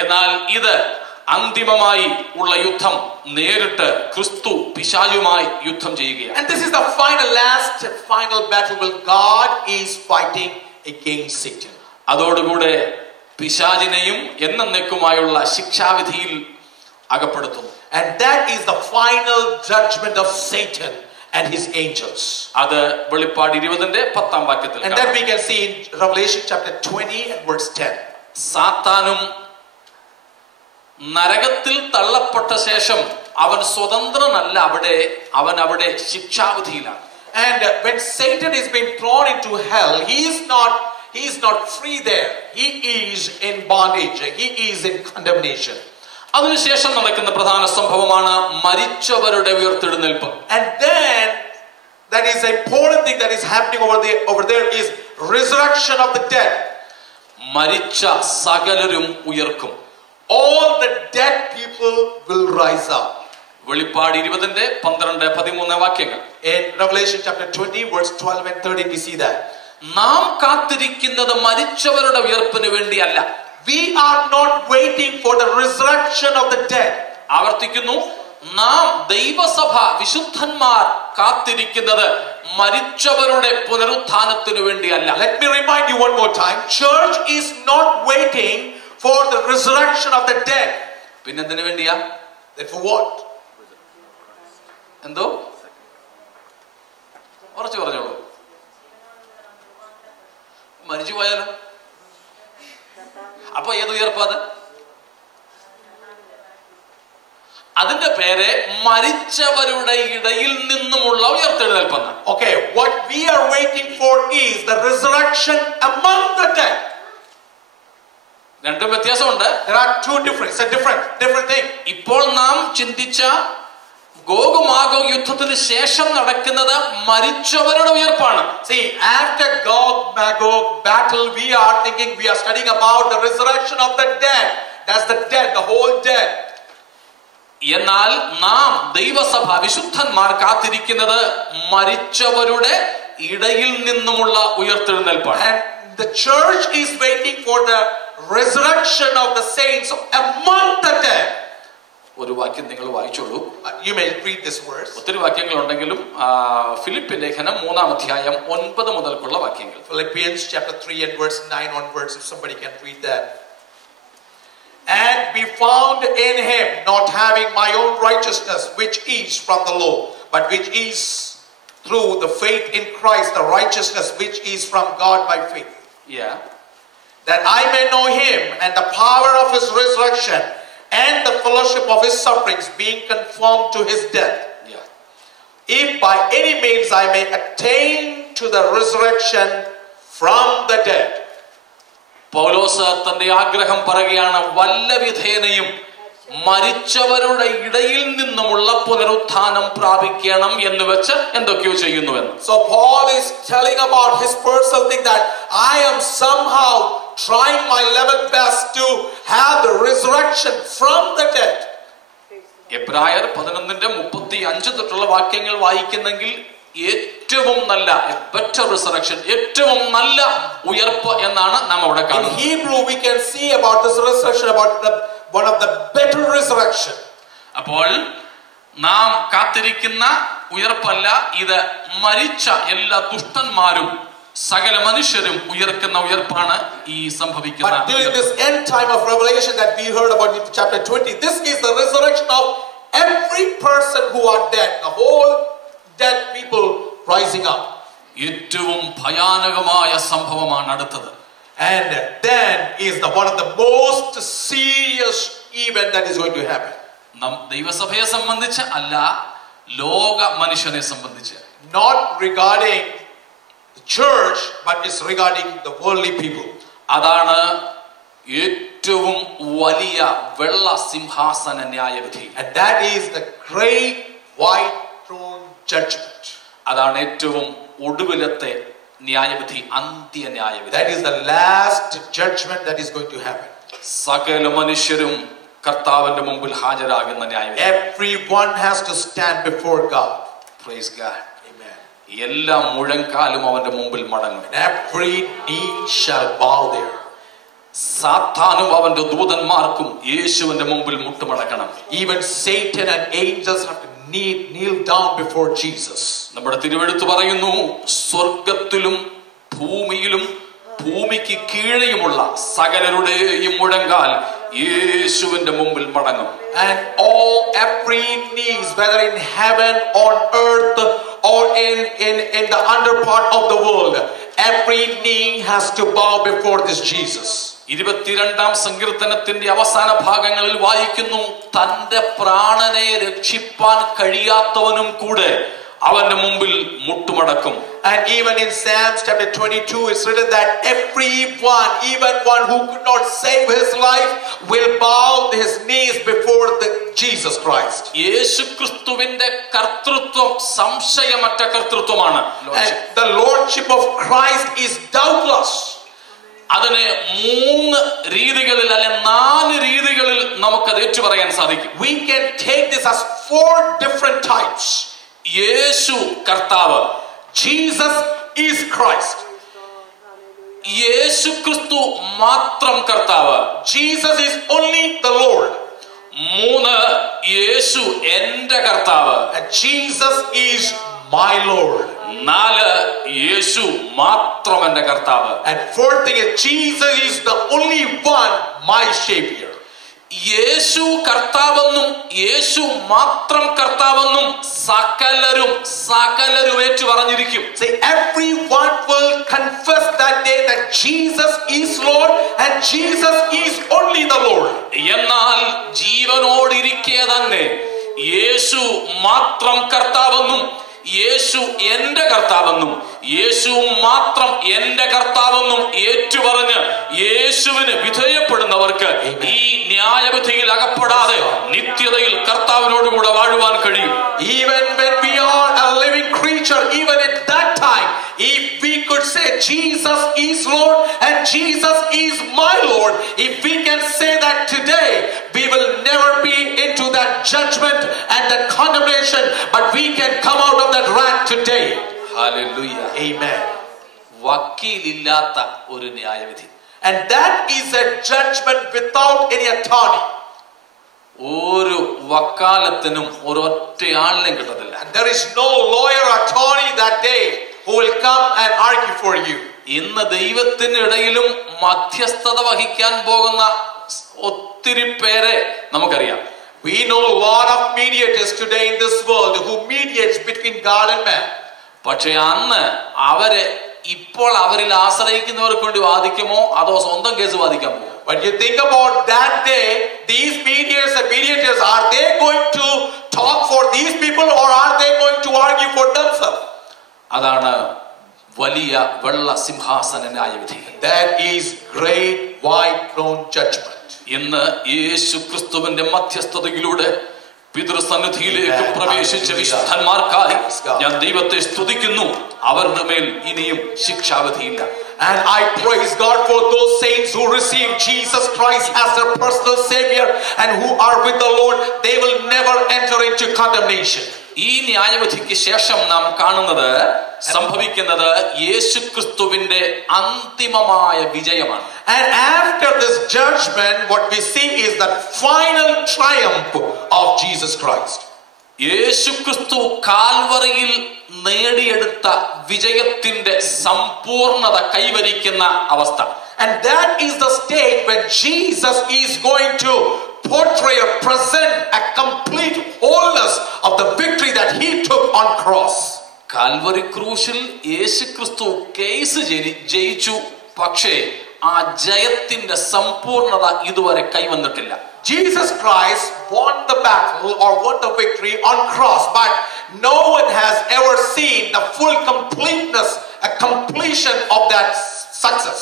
എന്നാൽ ഇത് അന്തിമമായി ഉള്ള യുദ്ധം നേരിട്ട് ക്രിസ്തു പിശാചുമായി യുദ്ധം ചെയ്യുകയാണ്. And this is the final battle where God is fighting against Satan. അതോടുകൂടെ പിശാചിനെയും എന്നേക്കുമായുള്ള ശിക്ഷാവിധിയിൽ അകപ്പെടുത്തുന്നു. And that is the final judgment of Satan and his angels. അത് വെളിപ്പാട് 20-ന്റെ 10-ാം വാക്യത്തിൽ. And that we can see in Revelation chapter 20 and verse 10. സാത്താനും നരകത്തിൽ തള്ളപ്പെട്ട ശേഷം അവൻ സ്വതന്ത്രനല്ല, അവൻ അവിടെ ശിക്ഷാവിധിയിലാണ്. And when Satan is being thrown into hell, he is not free there. He is in bondage. He is in condemnation. അതിനുശേഷം നടക്കുന്ന പ്രധാന സംഭവമാണ് മരിച്ചവരുടെ ഉയർത്തെഴുന്നേൽപ്പ്. And then that is an important thing that is happening over there is resurrection of the dead. മരിച്ച സകലരും ഉയർക്കും. All the dead people will rise up. വെളിപ്പാട് 20-ന്റെ 12-13 വാക്യങ്ങൾ. In Revelation chapter 20 verse 12 and 13 we see that. നാം കാത്തിരിക്കുന്നത് മരിച്ചവരുടെ ഉയർപ്പിന് വേണ്ടിയല്ല. We are not waiting for the resurrection of the dead. ആവർത്തിക്കുന്നു, നാം ദൈവസഭ വിശുദ്ധന്മാർ കാത്തിരിക്കുന്നത് മരിച്ചവരുടെ പുനരുത്ഥാനത്തിനു വേണ്ടിയല്ല. Let me remind you one more time. Church is not waiting for the resurrection of the dead. പിന്നെന്തിനു വേണ്ടിയാ? Then for what? എന്തോ ഉറച്ചു പറഞ്ഞോളൂ. മരിച്ചു പോയാലോ? അപ്പൊ ഏത് ഉയർപ്പത്? അതിന്റെ പേര് മരിച്ചവരുടെ ഇടയിൽ നിന്നുമുള്ള ഉയർത്തെഴുന്നേൽപ്പെന്ന്. Okay, what we are waiting for is the resurrection among the dead. രണ്ടും വ്യത്യാസമുണ്ട്. There are two different. It's a different thing. ഇപ്പോൾ നാം ചിന്തിച്ച ഗോഗ് യുദ്ധത്തിന് ശേഷം നടക്കുന്നത് മരിച്ചവരുടെ ഉയർപ്പാണ്. See, after Gog-Magog battle, we are studying about the resurrection of the dead. That's the dead, the whole dead. എന്നാൽ നാം ദൈവസഭ വിശുദ്ധന്മാർ കാത്തിരിക്കുന്നത് മരിച്ചവരുടെ ഇടയിൽ നിന്നുമുള്ള ഉയർത്തെഴുന്നേൽപ്പാണ്. And the church is waiting for the resurrection of the saints among the dead. ഒരു വാക്യം നിങ്ങൾ വായിച്ചോളൂ. You may read this verse. ഒത്തിരി വാക്യങ്ങൾ ഉണ്ടെങ്കിലും ഫിലിപ്പ് ലേഖനം 3-ാം അധ്യായം 9 മുതൽക്കുള്ള വാക്യങ്ങൾ. Philippians chapter 3 and verse 9 onwards, if somebody can read that. And be found in him, not having my own righteousness, which is from the law, but which is through the faith in Christ, the righteousness which is from God by faith. Yeah. That I may know him and the power of his resurrection and the fellowship of his sufferings, being conformed to his death. Yeah. If by any means I may attain to the resurrection from the dead. പൗലോസ് തന്റെ ആഗ്രഹം പറയുകയാണ്, വല്ല വിധേനയും മരിച്ചവരുടെ ഇടയിൽ നിന്നുമുള്ള പുനരുത്ഥാനം പ്രാപിക്കണം എന്ന് വെച്ച് എന്തൊക്കെയോ ചെയ്യുന്നുവെന്ന്. So Paul is telling about his personal thing that I am somehow trying my level best to have the resurrection from the dead. എബ്രായർ 11:35 തൊട്ടുള്ള വാക്യങ്ങൾ വായിക്കുന്നെങ്കിൽ ഏറ്റവും നല്ല better resurrection, ഏറ്റവും നല്ല ഉയർപ്പ് എന്നാണ് നാം അവിടെ കാണുന്നത്. In Hebrew we can see about this resurrection, about one of the better resurrection. അപ്പോൾ നാം കാത്തിരിക്കുന്ന ഉയർപ്പല്ല ഇത്, മരിച്ച എല്ലാ ദുഷ്ടന്മാരും സകല മനുഷ്യരും ഉയർക്കുന്ന ഉയർപ്പാണ് ഈ സംഭവിക്കുന്ന. But during this end time of Revelation that we heard about in chapter 20, this is the resurrection of every person who are dead, the whole dead people rising up. ഏറ്റവും ഭയാനകമായ സംഭവമാണ് അടുത്തത്. And then is one of the most serious event that is going to happen. ദൈവസഭയെ സംബന്ധിച്ച് അല്ല, ലോക മനുഷ്യനെ സംബന്ധിച്ച്. Not regarding the church, but it's regarding the worldly people. അതാണ് ഏറ്റവും വലിയ വെള്ള സിംഹാസന ന്യായവിധി. And that is the great white throne judgment. അതാണ് ഏറ്റവും ഒടുവിലത്തെ ന്യായവിധി, അന്ത്യ ന്യായവിധി. That is the last judgment that is going to happen. സകല മനുഷ്യരും കർത്താവിന്റെ മുമ്പിൽ ഹാജരാകുന്ന ന്യായവിധി. Everyone has to stand before God. Praise God. Amen. എല്ലാ മുഴങ്കാലും അവന്റെ മുമ്പിൽ മടങ്ങും. And every knee shall bow there. സാത്താനും അവന്റെ ദൂതന്മാർക്കും യേശുവിന്റെ മുമ്പിൽ മുട്ടുമടക്കണം. Even Satan and angels have to kneel down before Jesus. നമ്മുടെ തിരുവെഴുത്ത് പറയുന്നു, സ്വർഗത്തിലും ഭൂമിയിലും ഭൂമിക്ക് കീഴെയുമുള്ള സകലരുടെയും മുഴങ്കാൽ യേശുവിന്റെ മുമ്പിൽ മടങ്ങും. And every knees, whether in heaven, on earth, or in the under part of the world, every knee has to bow before this Jesus. 22-ാം സങ്കീർത്തനത്തിന്റെ അവസാന ഭാഗങ്ങളിൽ വായിക്കുന്നു, തന്റെ പ്രാണനെ രക്ഷിപ്പാൻ കഴിയാത്തവനും കൂടെ അവന്റെ മുമ്പിൽ മുട്ടുമടക്കും. And even in Psalms chapter 22 it's written that everyone, even one who could not save his life, will bow his knees before Jesus Christ. യേശുക്രിസ്തുവിന്റെ കർത്തൃത്വം സംശയമറ്റ കർത്തൃത്വമാണ്. And the lordship of Christ is doubtless. അതിനെ 3 രീതികളിൽ അല്ലെ 4 രീതികളിൽ നമുക്കത് ഏറ്റുപറയാൻ സാധിക്കും. We can take this as 4 different types. യേശു കർത്താവ്, Jesus is Christ. യേശുക്രിസ്തു മാത്രം കർത്താവ്, Jesus is only the Lord. 3, യേശു എന്റെ കർത്താവ്, And Jesus is my Lord. 4, യേശു മാത്രം എന്റെ കർത്താവ്. And 4th thing is Jesus is the only one, my Savior. യേശു കർത്താവെന്നും യേശു മാത്രം കർത്താവെന്നും സകലരും ഏറ്റു പറഞ്ഞിരിക്കും. See, everyone will confess that day that Jesus is Lord and Jesus is only the Lord. എന്നാൽ ജീവനോടിരിക്കെ തന്നെ യേശു മാത്രം കർത്താവെന്നും യേശു എന്റെ കർത്താവെന്നും യേശു മാത്രം എന്റെ കർത്താവെന്നും ഏറ്റുപറഞ്ഞ് യേശുവിന് വിധേയപ്പെടുന്നവർക്ക് ഈ ന്യായവിധിയിൽ അകപ്പെടാതെ നിത്യതയിൽ കർത്താവിനോടുകൂടെ വാഴുവാൻ കഴിയും. Even when we are a living creature, even at that time, if we could say Jesus is Lord and Jesus is my Lord, if we can say that today, we will never be into that judgment and that condemnation, but we can come out of that wrath today. Hallelujah. Amen. വക്കീലില്ലാത്ത ഒരു ന്യായവിധി. And that is a judgment without any attorney. ഒരു വക്കാലത്തിനും ഒരൊറ്റയാളിനും കിട്ടത്തില്ല. And there is no lawyer or attorney that day who will come and argue for you. ഇന്ന് ദൈവത്തിനിടയിലും മധ്യസ്ഥത വഹിക്കാൻ പോകുന്ന ഒത്തിരി പേരെ നമുക്കറിയാം. We know a lot of mediators today in this world who mediates between God and man. പക്ഷെ അന്ന് ഇപ്പോൾ അവരിൽ ആശ്രയിക്കുന്നവർക്ക് വേണ്ടി വാദിക്കുമോ അതോ സ്വന്തം കേസ് വാദിക്കാൻ പോകുമോ? But you think about that day, these mediators, are they going to talk for these people or are they going to argue for themselves? അതാണ് വലിയ വെള്ള സിംഹാസന ന്യായവിധി. That is great white throne judgment. ഇന്ന് യേശു ക്രിസ്തുവിന്റെ മധ്യസ്ഥതയിലൂടെ പിതൃസന്നിധിയിലേക്ക് പ്രവേശിച്ച വിശുദ്ധന്മാർക്കായി ഞാൻ ദൈവത്തെ സ്തുതിക്കുന്നു. അവരുടെ മേൽ ഇനിയും ശിക്ഷാവിധിയില്ല. And I praise God for those saints who receive Jesus Christ as their personal Savior and who are with the Lord. They will never enter into condemnation. ഈ ന്യായവിധിക്ക് ശേഷം നാം കാണുന്നത് സംഭവിക്കുന്നത് യേശുക്രിസ്തുവിന്റെ അന്തിമമായ വിജയമാണ്. And after this judgment, what we see is the final triumph of Jesus Christ. യേശുക്രിസ്തു കാൽവറിയിൽ നേടിയെടുത്ത വിജയത്തിന്റെ സമ്പൂർണത കൈവരിക്കുന്ന അവസ്ഥ. And that is the state when Jesus is going to portray or present a complete wholeness of the victory that he took on cross. Calvary ക്രൂശിൽ യേശുക്രിസ്തു കേസ് ജയിച്ചു. പക്ഷേ ആ ജയത്തിന്റെ സമ്പൂർണത ഇതുവരെ കൈവന്നിട്ടില്ല. Jesus Christ won the battle or won the victory on cross, but no one has ever seen the full completeness, a completion of that success.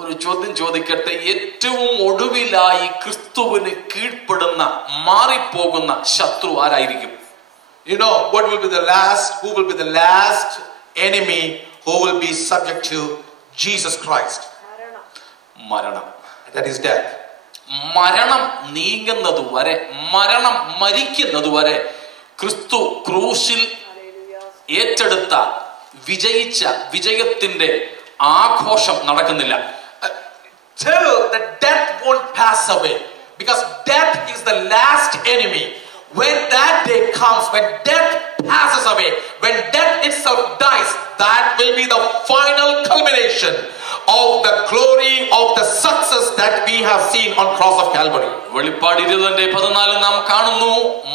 ഒരു ചോദ്യം ചോദിക്കട്ടെ, ഏറ്റവും ഒടുവിലായി ക്രിസ്തുവിന് കീഴ്പ്പെടുന്ന മാറിപ്പോകുന്ന ശത്രു ആരായിരിക്കും? You know what will be the last, who will be the last enemy who will be subject to Jesus Christ? മരണം. That is death. മരണം നീങ്ങുന്നതുവരെ, മരണം മരിക്കുന്നതുവരെ ക്രിസ്തു ക്രൂശിൽ ഏറ്റെടുത്ത വിജയിച്ച വിജയത്തിന്റെ ആഘോഷം നടക്കുന്നില്ല. Till the death won't pass away, because death is the last enemy. When that day comes, when death passes away, when death itself dies, that will be the final culmination of the glory of the success that we have seen on cross of Calvary. വെളിപ്പാട് 20:14 നാം കാണുന്നു,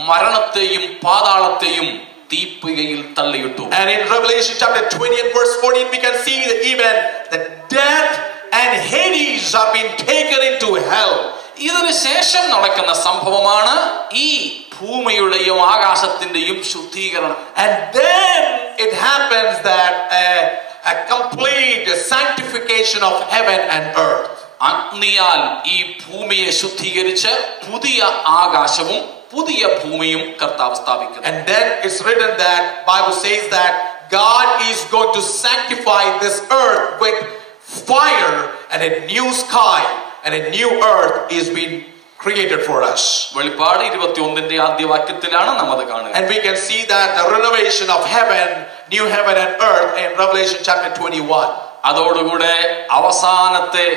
മരണത്തെയും പാതാളത്തെയും തീപ്പുകയിൽ തള്ളിയിട്ടു. And in Revelation chapter 20 and verse 14 we can see that even the death and Hades have been taken into hell. ഇതിനു ശേഷം നടക്കുന്ന സംഭവമാണ് ഈ ഭൂമിയുടെയും ആകാശത്തിന്റെയും ശുദ്ധീകരണം. And then it happens that a complete sanctification of heaven and earth. അഗ്നിയാൽ ഈ ഭൂമിയെ ശുദ്ധീകരിച്ച് പുതിയ ആകാശവും പുതിയ ഭൂമിയും കർത്താവ് സ്ഥാപിക്കുന്നു. And then it's written that Bible says that God is going to sanctify this earth with fire, and a new sky and a new earth is being created for us. വെളിപ്പാട് 21ന്റെ ആദ്യ വാക്യത്തിലാണ് നാം അത് കാണുക. And we can see that the renovation of heaven, new heaven and earth in Revelation chapter 21. അതോടുകൂടെ അവസാനത്തെ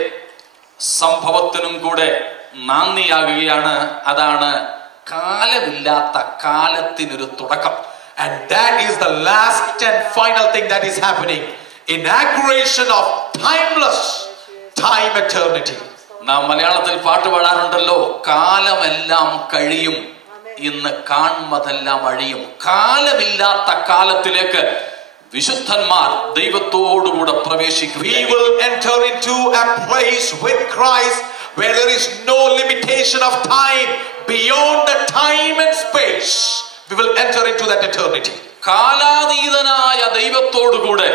സംഭവത്തിനും കൂടെ നന്ദിയാകുകയാണ്. അതാണ് കാലമില്ലാത്ത കാലത്തിനൊരു തുടക്കം. And that is the last and final thing that is happening. Inauguration of timeless time eternity. നാം മലയാളത്തിൽ പാട്ട് പാടാറുണ്ടല്ലോ, കാലമെല്ലാം കഴിയും, ഇന്ന് കാൺമതെല്ലാം അഴിയും. കാലമില്ലാത്ത കാലത്തിലേക്ക് വിശുദ്ധന്മാർ ദൈവത്തോടുകൂടെ പ്രവേശിക്കും. We will enter into a place with Christ where there is no limitation of time. Beyond the time and space, we will enter into that eternity. കാലാതീതനായ ദൈവത്തോടുകൂടെ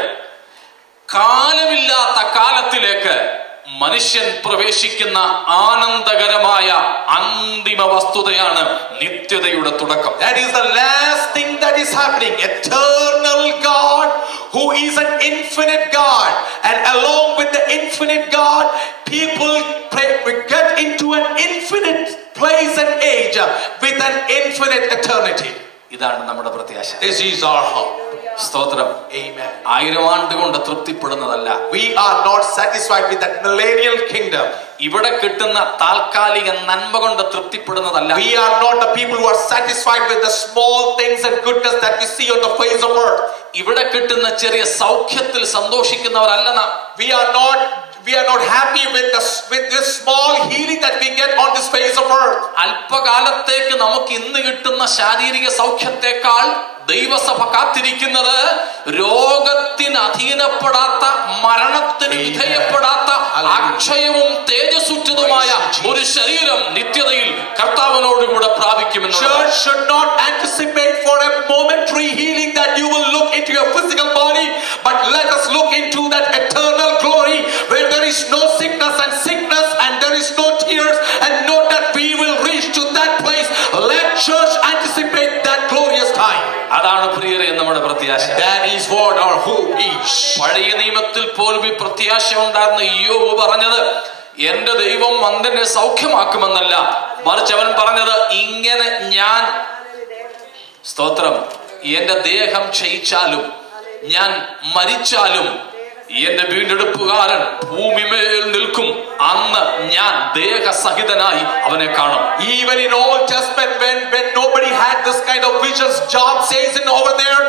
കാലമില്ലാത്ത കാലത്തിലേക്ക് മനുഷ്യൻ പ്രവേശിക്കുന്ന ആനന്ദകരമായ അന്തിമ വസ്തുതയാണ് നിത്യതയുടെ തുടക്കം. That is the last thing that is happening. Eternal God, who is an infinite God, and along with the infinite God, people get into an infinite place and age with an infinite eternity. ഇതാണ് നമ്മുടെ പ്രത്യാശ. This is our hope. സ്തോത്രം. Amen. 1000 ആണ്ട് കൊണ്ട് തൃപ്തിപ്പെടുന്നതല്ല. We are not satisfied with that millennial kingdom. ഇവിടെ കിട്ടുന്ന താൽക്കാലിക നന്മ കൊണ്ട് തൃപ്തിപ്പെടുന്നതല്ല. We are not the people who are satisfied with the small things and goodness that we see on the face of earth. ഇവിടെ കിട്ടുന്ന ചെറിയ സൗഖ്യത്തിൽ സന്തോഷിക്കുന്നവരല്ല നാം. We are not happy with this small healing that we get on this face of earth. അല്പകാലത്തേക്ക് നമുക്ക് ഇന്ന് കിട്ടുന്ന ശാരീരിക സൗഖ്യത്തെക്കാൾ ദൈവസഭ കാത്തിരിക്കുന്നത് രോഗത്തിന് അധീനപ്പെടാത്ത, മരണത്തിന് വിധേയപ്പെടാത്ത, അക്ഷയവും തേജസ്സുറ്റതുമായ ഒരു ശരീരം നിത്യതയിൽ കർത്താവിനോടുകൂടെ പ്രാപിക്കുമെന്ന്. Church should not anticipate for a momentary healing that you will look into your physical body, but let us look into that eternal glory where there is no sickness and there is no tears, and know that we will reach to that place. Let church anticipate that glorious time. അതാണ് പ്രിയരെ നമ്മുടെ പ്രത്യാശ. That is what our hope is. പഴയ നിയമത്തിൽ പോലും ഈ പ്രത്യാശ ഉണ്ടായിരുന്ന യോബ് പറഞ്ഞത്, എന്റെ ദൈവം മന്ദനെ സൗഖ്യമാക്കുമെന്നല്ല, മറിച്ച് അവൻ പറഞ്ഞത്, ഇങ്ങനെ ഞാൻ, സ്തോത്രം, എന്റെ ദേഹം ക്ഷയിച്ചാലും ഞാൻ മരിച്ചാലും എന്റെ വീണ്ടെടുപ്പുകാരൻ ഭൂമിമേൽ നിൽക്കും, അന്ന് ഞാൻ ദേഹസഹിതനായി അവനെ കാണും. Even in Old Testament, when nobody had this kind of visions, Job says in over there,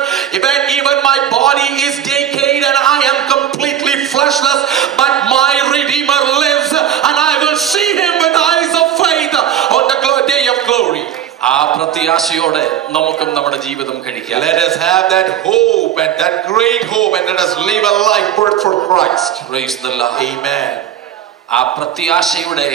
even my body is decayed and I am completely fleshless, but my Redeemer lives and I will see him with eyes of faith on the day of glory. ആ പ്രത്യാശയോടെ നമുക്കും നമ്മുടെ ജീവിതം കഴിക്കാം. Let us have that hope and that great hope, and let us live a life worth for Christ. Praise the Lord. Amen. ആ പ്രത്യാശയുടെ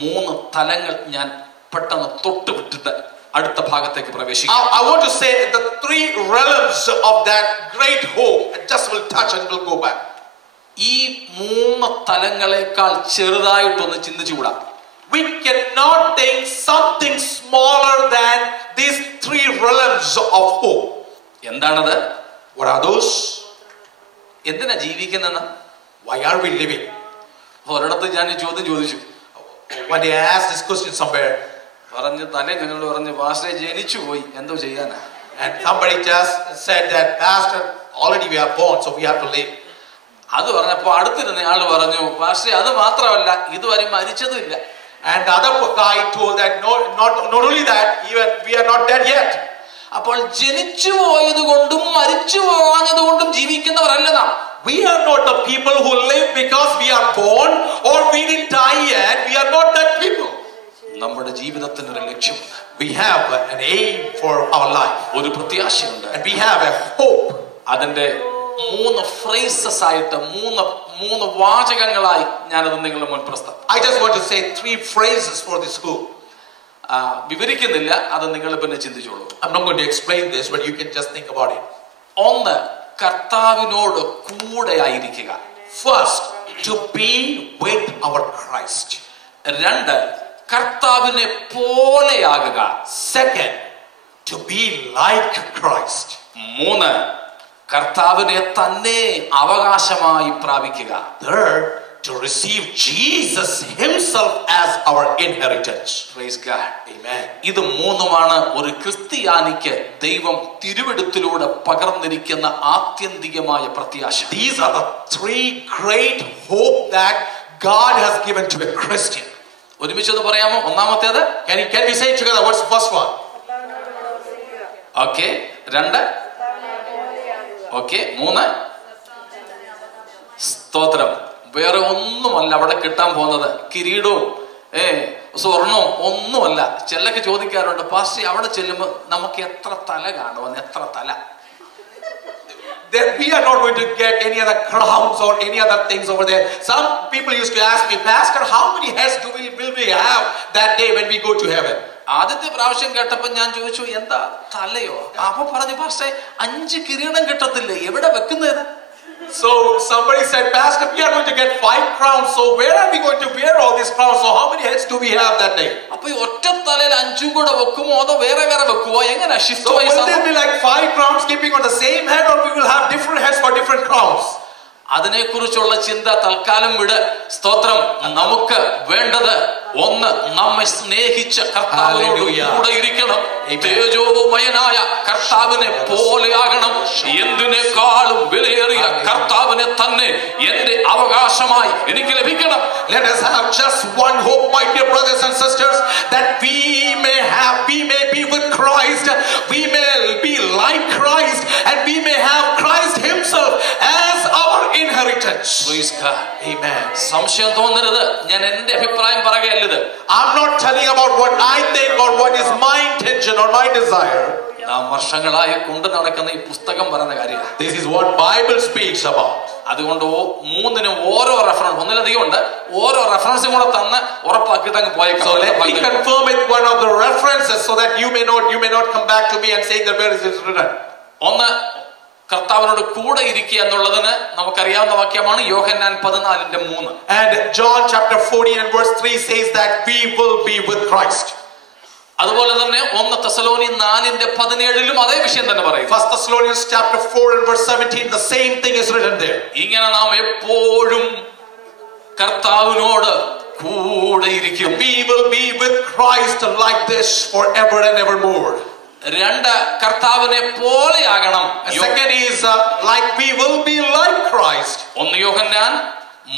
3 തലങ്ങൾ ഞാൻ പെട്ടെന്ന് തൊട്ടുവിട്ടിട്ട് അടുത്ത ഭാഗത്തേക്ക് പ്രവേശിക്കാം. I want to say the 3 realms of that great hope. I just will touch and we'll go back. ഈ 3 തലങ്ങളെക്കാൾ ചെറുതായിട്ടൊന്ന് ചിന്തിച്ചുകൂടാ. We cannot think something smaller than these 3 realms of hope. എന്താണത്? What are those? എന്തിനാ ജീവിക്കുന്നതെന്ന്? Why are we living? ഒരിടത്ത് ഞാൻ ചോദ്യം ചോദിച്ചു. One day I asked this question somewhere, പറഞ്ഞു തലേന്നോട് പറഞ്ഞു പാസ്റ്റർ ജനിച്ചു പോയി എന്തോ ചെയ്യാനാ. and somebody just said that, Pastor, already we are born, so we have to live. അത് പറഞ്ഞപ്പോ അടുത്തിരുന്ന ആള് പറഞ്ഞു പാസ്റ്റർ അത് മാത്രമല്ല ഇതുവരെ മരിച്ചതുമില്ല. And the other guy told that not only that, even we are not dead yet. അപ്പോൾ ജനിച്ചു പോയത് കൊണ്ടും മരിച്ചു പോകാഞ്ഞത് കൊണ്ടും ജീവിക്കുന്നവരല്ല നാം. We are not the people who live because we are born, or we didn't die yet. We are not that people. നമ്മുടെ ജീവിതത്തിന് ഒരു ലക്ഷ്യം. We have an aim for our life. ഒരു പ്രത്യാശയുണ്ട്. And we have a hope. അതിന്റെ 3 phrases ആയിട്ട് 3 വാചകങ്ങളായി ഞാനത് നിങ്ങളുടെ മുൻ പ്രസ്താവിക്കാം. I just want to say 3 phrases for this hope. വിവരിക്കുന്നില്ല, അത് നിങ്ങൾ പിന്നെ ചിന്തിച്ചോളൂ. I'm not going to explain this, but you can just think about it. 1, കർത്താവിനോട് കൂടെ ആയിരിക്കുക. First, to be with our Christ. 2, കർത്താവിനെ പോലെയാകുക. Second, to be like Christ. 3, കർത്താവിനെ തന്നെ അവകാശമായി പ്രാപിക്കുക. Third, to receive Jesus himself as our inheritance. Praise God. Amen. ഇത് 3മാണ് ഒരു ക്രിസ്ത്യാനിക്ക് ദൈവം തിരുവെഴുത്തിലൂടെ പകർന്നിരിക്കുന്ന ആത്യന്തികമായ പ്രത്യാശ. These are the 3 great hope that God has given to a Christian. ഒരുമിച്ചത് പറയാമോ? ഒന്നാമത്തേത് Can we say it together? What's the first one? Okay. 2, ഓക്കെ. 3, സ്തോത്രം. വേറെ ഒന്നുമല്ല അവിടെ കിട്ടാൻ പോകുന്നത്. കിരീടവും സ്വർണവും ഒന്നുമല്ല. ചിലക്ക് ചോദിക്കാറുണ്ട് പാസ്റ്റർ അവിടെ ചെല്ലുമ്പോൾ നമുക്ക് എത്ര തല കാണുമെന്ന്. എത്ര തല? We are not going to get any other crowns or any other things over there. Some people used to ask me, Pastor, how many heads will we have that day when we go to heaven? ആദ്യത്തെ പ്രാവശ്യം കേട്ടപ്പോൾ ഞാൻ ചോദിച്ചു എന്താ തലയോ? അപ്പൊ പറഞ്ഞു പാസ്റ്റർ 5 കിരീടം കിട്ടത്തില്ലേ, എവിടെ വെക്കുന്നത്? So somebody said, Pastor, we are going to get 5 crowns, so where are we going to wear all these crowns? So how many heads do we have that day? അപ്പൊ ഈ ഒറ്റ തലയിൽ 5 കൂടെ വെക്കുമോ അതോ വേറെ വേറെ വെക്കുമോ? എങ്ങനെ shift So vice? will there be like 5 crowns keeping on the same head, or we will have different heads for different crowns? അതിനെക്കുറിച്ചുള്ള ചിന്ത തൽക്കാലം വിട്. സ്തോത്രം. നമുക്ക് വേണ്ടത് 1, നമ്മെ സ്നേഹിച്ച കർത്താവിനോട് കൂടെ ഇരിക്കണം. തേജോമയനായ കർത്താവിനെ പോലെയാകണം. എന്തിനേക്കാളും വിലയേറിയ കർത്താവിനെ തന്നെ എന്റെ അവകാശമായി എനിക്ക് ലഭിക്കണം. Let us have just one hope, my dear brothers and sisters, that we may be with Christ, we may be like Christ, and we may have Christ himself as our inheritance. Praise God. Amen. സംശയം തോന്നരുത്, ഞാൻ എന്റെ അഭിപ്രായം പറയുകയല്ലത്. I'm not telling about what I think or what is my intention or my desire. നാം വർഷങ്ങളായി കൊണ്ടു നടക്കുന്ന ഈ പുസ്തകം പറയുന്ന കാര്യമാണ്. This is what Bible speaks about. അതുകൊണ്ട് 3നും ഓരോ റെഫറൻസ്, ഒന്നിലധികം ഉണ്ട്, ഓരോ റെഫറൻസും കൂടെ തന്ന് ഉറപ്പാക്കിയിട്ട് അങ്ങ് പോയേക്കാം. So let me confirm with one of the references so that you may not come back to me and say that where is it written. 1, കർത്താവിനോട് കൂടെ ഇരിക്കുക എന്നുള്ളതിന് നമുക്കറിയാവുന്ന വാക്യമാണ് യോഹന്നാൻ 14:3. And John chapter 14 and verse 3 says that we will be with Christ. അതുപോലെ തന്നെ 1 തെസ്സലോനിക്കർ 4:17 അതേ വിഷയം തന്നെ പറയും. 1 Thessalonians chapter 4 and verse 17, the same thing is written there. ഇങ്ങനെ നാം എപ്പോഴും കർത്താവിനോട് കൂടെ ഇരിക്കും. We will be with Christ like this forever and evermore. 2, കർത്താവിനെ പോലെയാകണം. Second is like we will be like Christ. 1 Yohannan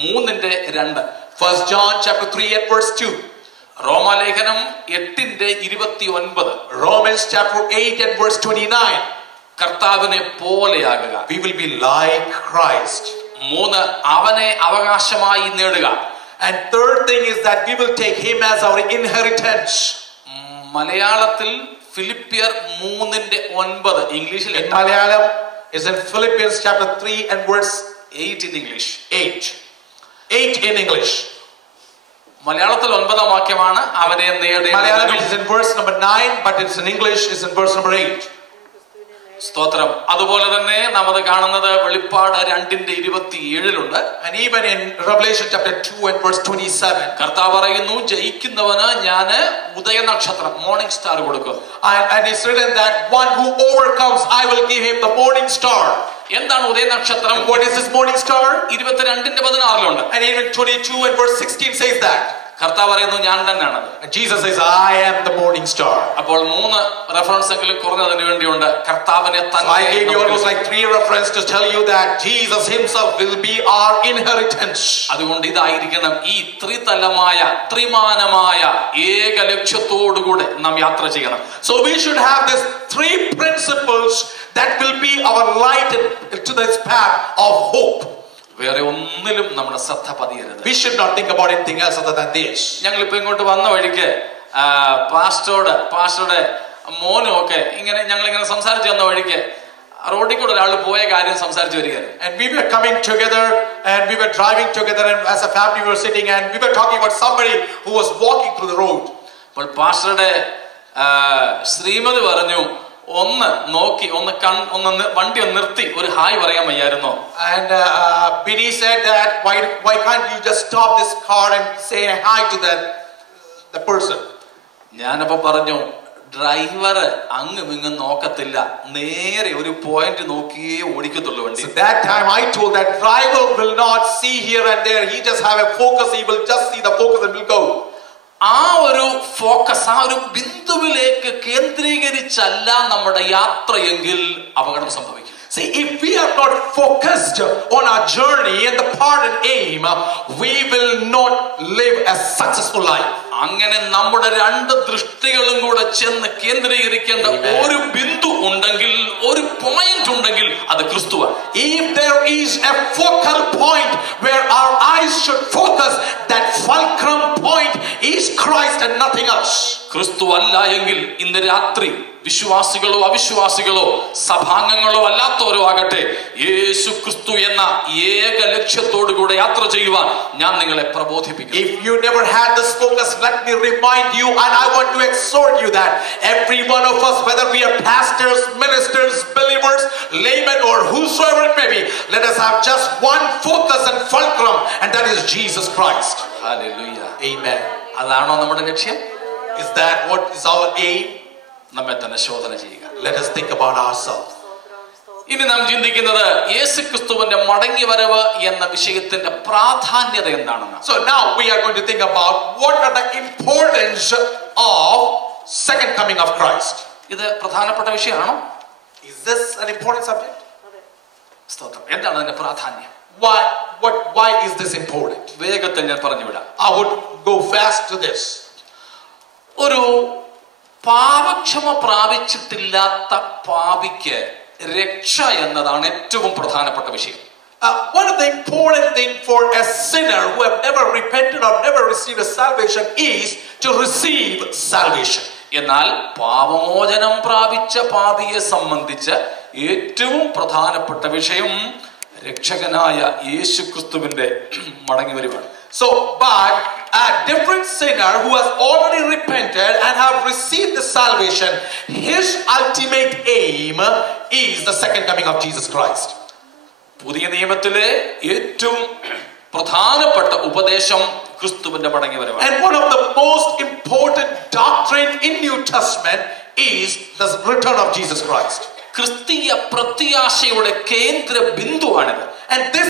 3:2. 1 John chapter 3 and verse 2. റോമാലേഖനം 8:29. Romans chapter 8 and verse 29. കർത്താവിനെ പോലെയാകുക. We will be like Christ. 3, അവനെ അവകാശമായി നേടുക. And third thing is that we will take him as our inheritance. മലയാളത്തിൽ ഫിലിപ്പിയർ 3:9, ഇംഗ്ലീഷിൽ In Malayalam is in Philippians chapter 3 and verse 8 in English. 8 in English. മലയാളത്തിൽ 9ാം വാക്യമാണ് അവനെ Malayalam നേടേണ്ടത്. is in verse number 9, but it's in English is in verse number 8. സ്തോത്രം. അതുപോലെ തന്നെ നാം അത് കാണുന്നത് വെളിപ്പാട് 2:27 And even in Revelation chapter 2 and verse 27. കർത്താവ് പറയുന്നു, ജയിക്കുന്നവന് ഞാന് ഉദയനക്ഷത്രം, മോർണിംഗ് സ്റ്റാർ കൊടുക്കും. And it's written that one who overcomes, I will give him the morning star. എന്താണ് ഉദയനക്ഷത്രം? What is this morning star? 22:16 And even 22 and verse 16 says that. കർത്താവ് പറയുന്നു, ഞാൻ തന്നെയാണത്. And Jesus says, I am the morning star. അപ്പോൾ 3 റെഫറൻസ് എങ്കിലും കുറഞ്ഞതിന് വേണ്ടിയുണ്ട്. കർത്താവിനെ So I gave you almost like 3 references to tell you that Jesus himself will be our inheritance. അതുകൊണ്ട് ഇതായിരിക്കണം ഈ ത്രിമാനമായ ഏക ലക്ഷ്യത്തോടുകൂടെ നാം യാത്ര ചെയ്യണം. So we should have these 3 principles that will be our light to this path of hope. വേറെ ഒന്നിലും നമ്മുടെ ശ്രദ്ധ പതിയരുത്. We should not think about anything else other than this. ഞങ്ങളിപ്പോ ഇങ്ങോട്ട് വന്ന വഴിക്ക് പാസ്റ്ററുടെ മോനും ഒക്കെ ഞങ്ങളിങ്ങനെ സംസാരിച്ചു വന്ന വഴിക്ക് റോഡിൽ കൂടെ ഒരാൾ പോയ കാര്യം സംസാരിച്ചു വരികയാണ്. And we were coming together and we were driving together, and as a family we were sitting and we were talking about somebody who was walking through the road. അപ്പോൾ പാസ്റ്ററുടെ ശ്രീമതി പറഞ്ഞു, ഒന്ന് നോക്കി ഒന്ന് വണ്ടി നിർത്തി ഒരു ഹായ് പറയാൻ വയ്യായിരുന്നോ? And Bini said that why can't you just stop this car and say hi to the person? ഞാനപ്പോ പറഞ്ഞു, ഡ്രൈവർ അങ്ങും ഇങ്ങും നോക്കത്തില്ല, നേരെ ഒരു പോയിന്റ് നോക്കിയേ ഓടിക്കത്തുള്ളൂ വണ്ടി. So that time I told that driver will not see here and there, he just have a focus, he will just see the focus and will go. ആ ഒരു ഫോക്കസ്, ആ ഒരു ബിന്ദുവിലേക്ക് കേന്ദ്രീകരിച്ചല്ല നമ്മുടെ യാത്രയെങ്കിൽ അപകടം സംഭവിക്കും. See, if we are not focused on our journey and the part and aim, we will not live a successful life. അങ്ങനെ നമ്മുടെ 2 ദൃഷ്ടികളും കൂടെ ചെന്ന് കേന്ദ്രീകരിക്കേണ്ട ഒരു ബിന്ദു ഉണ്ടെങ്കിൽ, ഒരു പോയിന്റ് ഉണ്ടെങ്കിൽ അത് ക്രിസ്തുവാണ്. If there is a focal point where our eyes should focus, that fulcrum point is Christ and nothing else. ക്രിസ്തു അല്ല എങ്കിൽ ഇന്ന് രാത്രി വിശ്വാസികളോ അവിശ്വാസികളോ സഭാംഗങ്ങളോ അല്ലാത്തവരോ ആകട്ടെ, യേശു ക്രിസ്തു എന്ന ഏക ലക്ഷ്യത്തോടു കൂടെ യാത്ര ചെയ്യുവാൻ ഞാൻ നിങ്ങളെ പ്രബോധിപ്പിക്കും. If you never had this focus, let me remind you, and I want to exhort you that every one of us, whether we are pastors, ministers, believers, laymen, or whosoever it may be, let us have just one focus and fulcrum, and that is Jesus Christ. Hallelujah. Amen. അതാണോ നമ്മുടെ ലക്ഷ്യം? Is that what is our aim? നമ്മെ തന്നെ ശോധന ചെയ്യുക. Let us think about ourselves. ഇനി നാം ചിന്തിക്കുന്നത് യേശുക്രിസ്തുവിന്റെ മടങ്ങി വരവ് എന്ന വിഷയത്തിന്റെ പ്രാധാന്യത എന്താണെന്ന്. So now we are going to think about what are the importance of second coming of Christ. ഇത് പ്രധാനപ്പെട്ട വിഷയമാണോ? Is this an important subject? സ്തോത്രം. എന്താണ് അതിന്റെ പ്രാധാന്യം? Why is this important? വേഗത്തിൽ ഞാൻ പറഞ്ഞു വിടാം. I would go fast to this. ഒരു പാപക്ഷമ പ്രാപിച്ചിട്ടില്ലാത്ത പാപിക്ക് രക്ഷ എന്നതാണ് ഏറ്റവും പ്രധാനപ്പെട്ട വിഷയം. One of the important things for a sinner who have never repented or never received a salvation is to receive salvation. എന്നാൽ പാപമോചനം പ്രാപിച്ച പാപിയെ സംബന്ധിച്ച് ഏറ്റവും പ്രധാനപ്പെട്ട വിഷയം രക്ഷകനായ യേശുക്രിസ്തുവിന്റെ മടങ്ങിവരവാണ്. So, but a different sinner who has already repented and have received the salvation, his ultimate aim is the second coming of Jesus Christ. പുതിയ നിയമത്തിലെ ഏറ്റവും പ്രധാനപ്പെട്ട ഉപദേശം ക്രിസ്തുവിന്റെ മടങ്ങിവരവാണ്. And one of the most important doctrine in New Testament is the return of Jesus Christ. ക്രിസ്തീയ പ്രത്യാശയുടെ കേന്ദ്ര ബിന്ദുവാണിത്. And this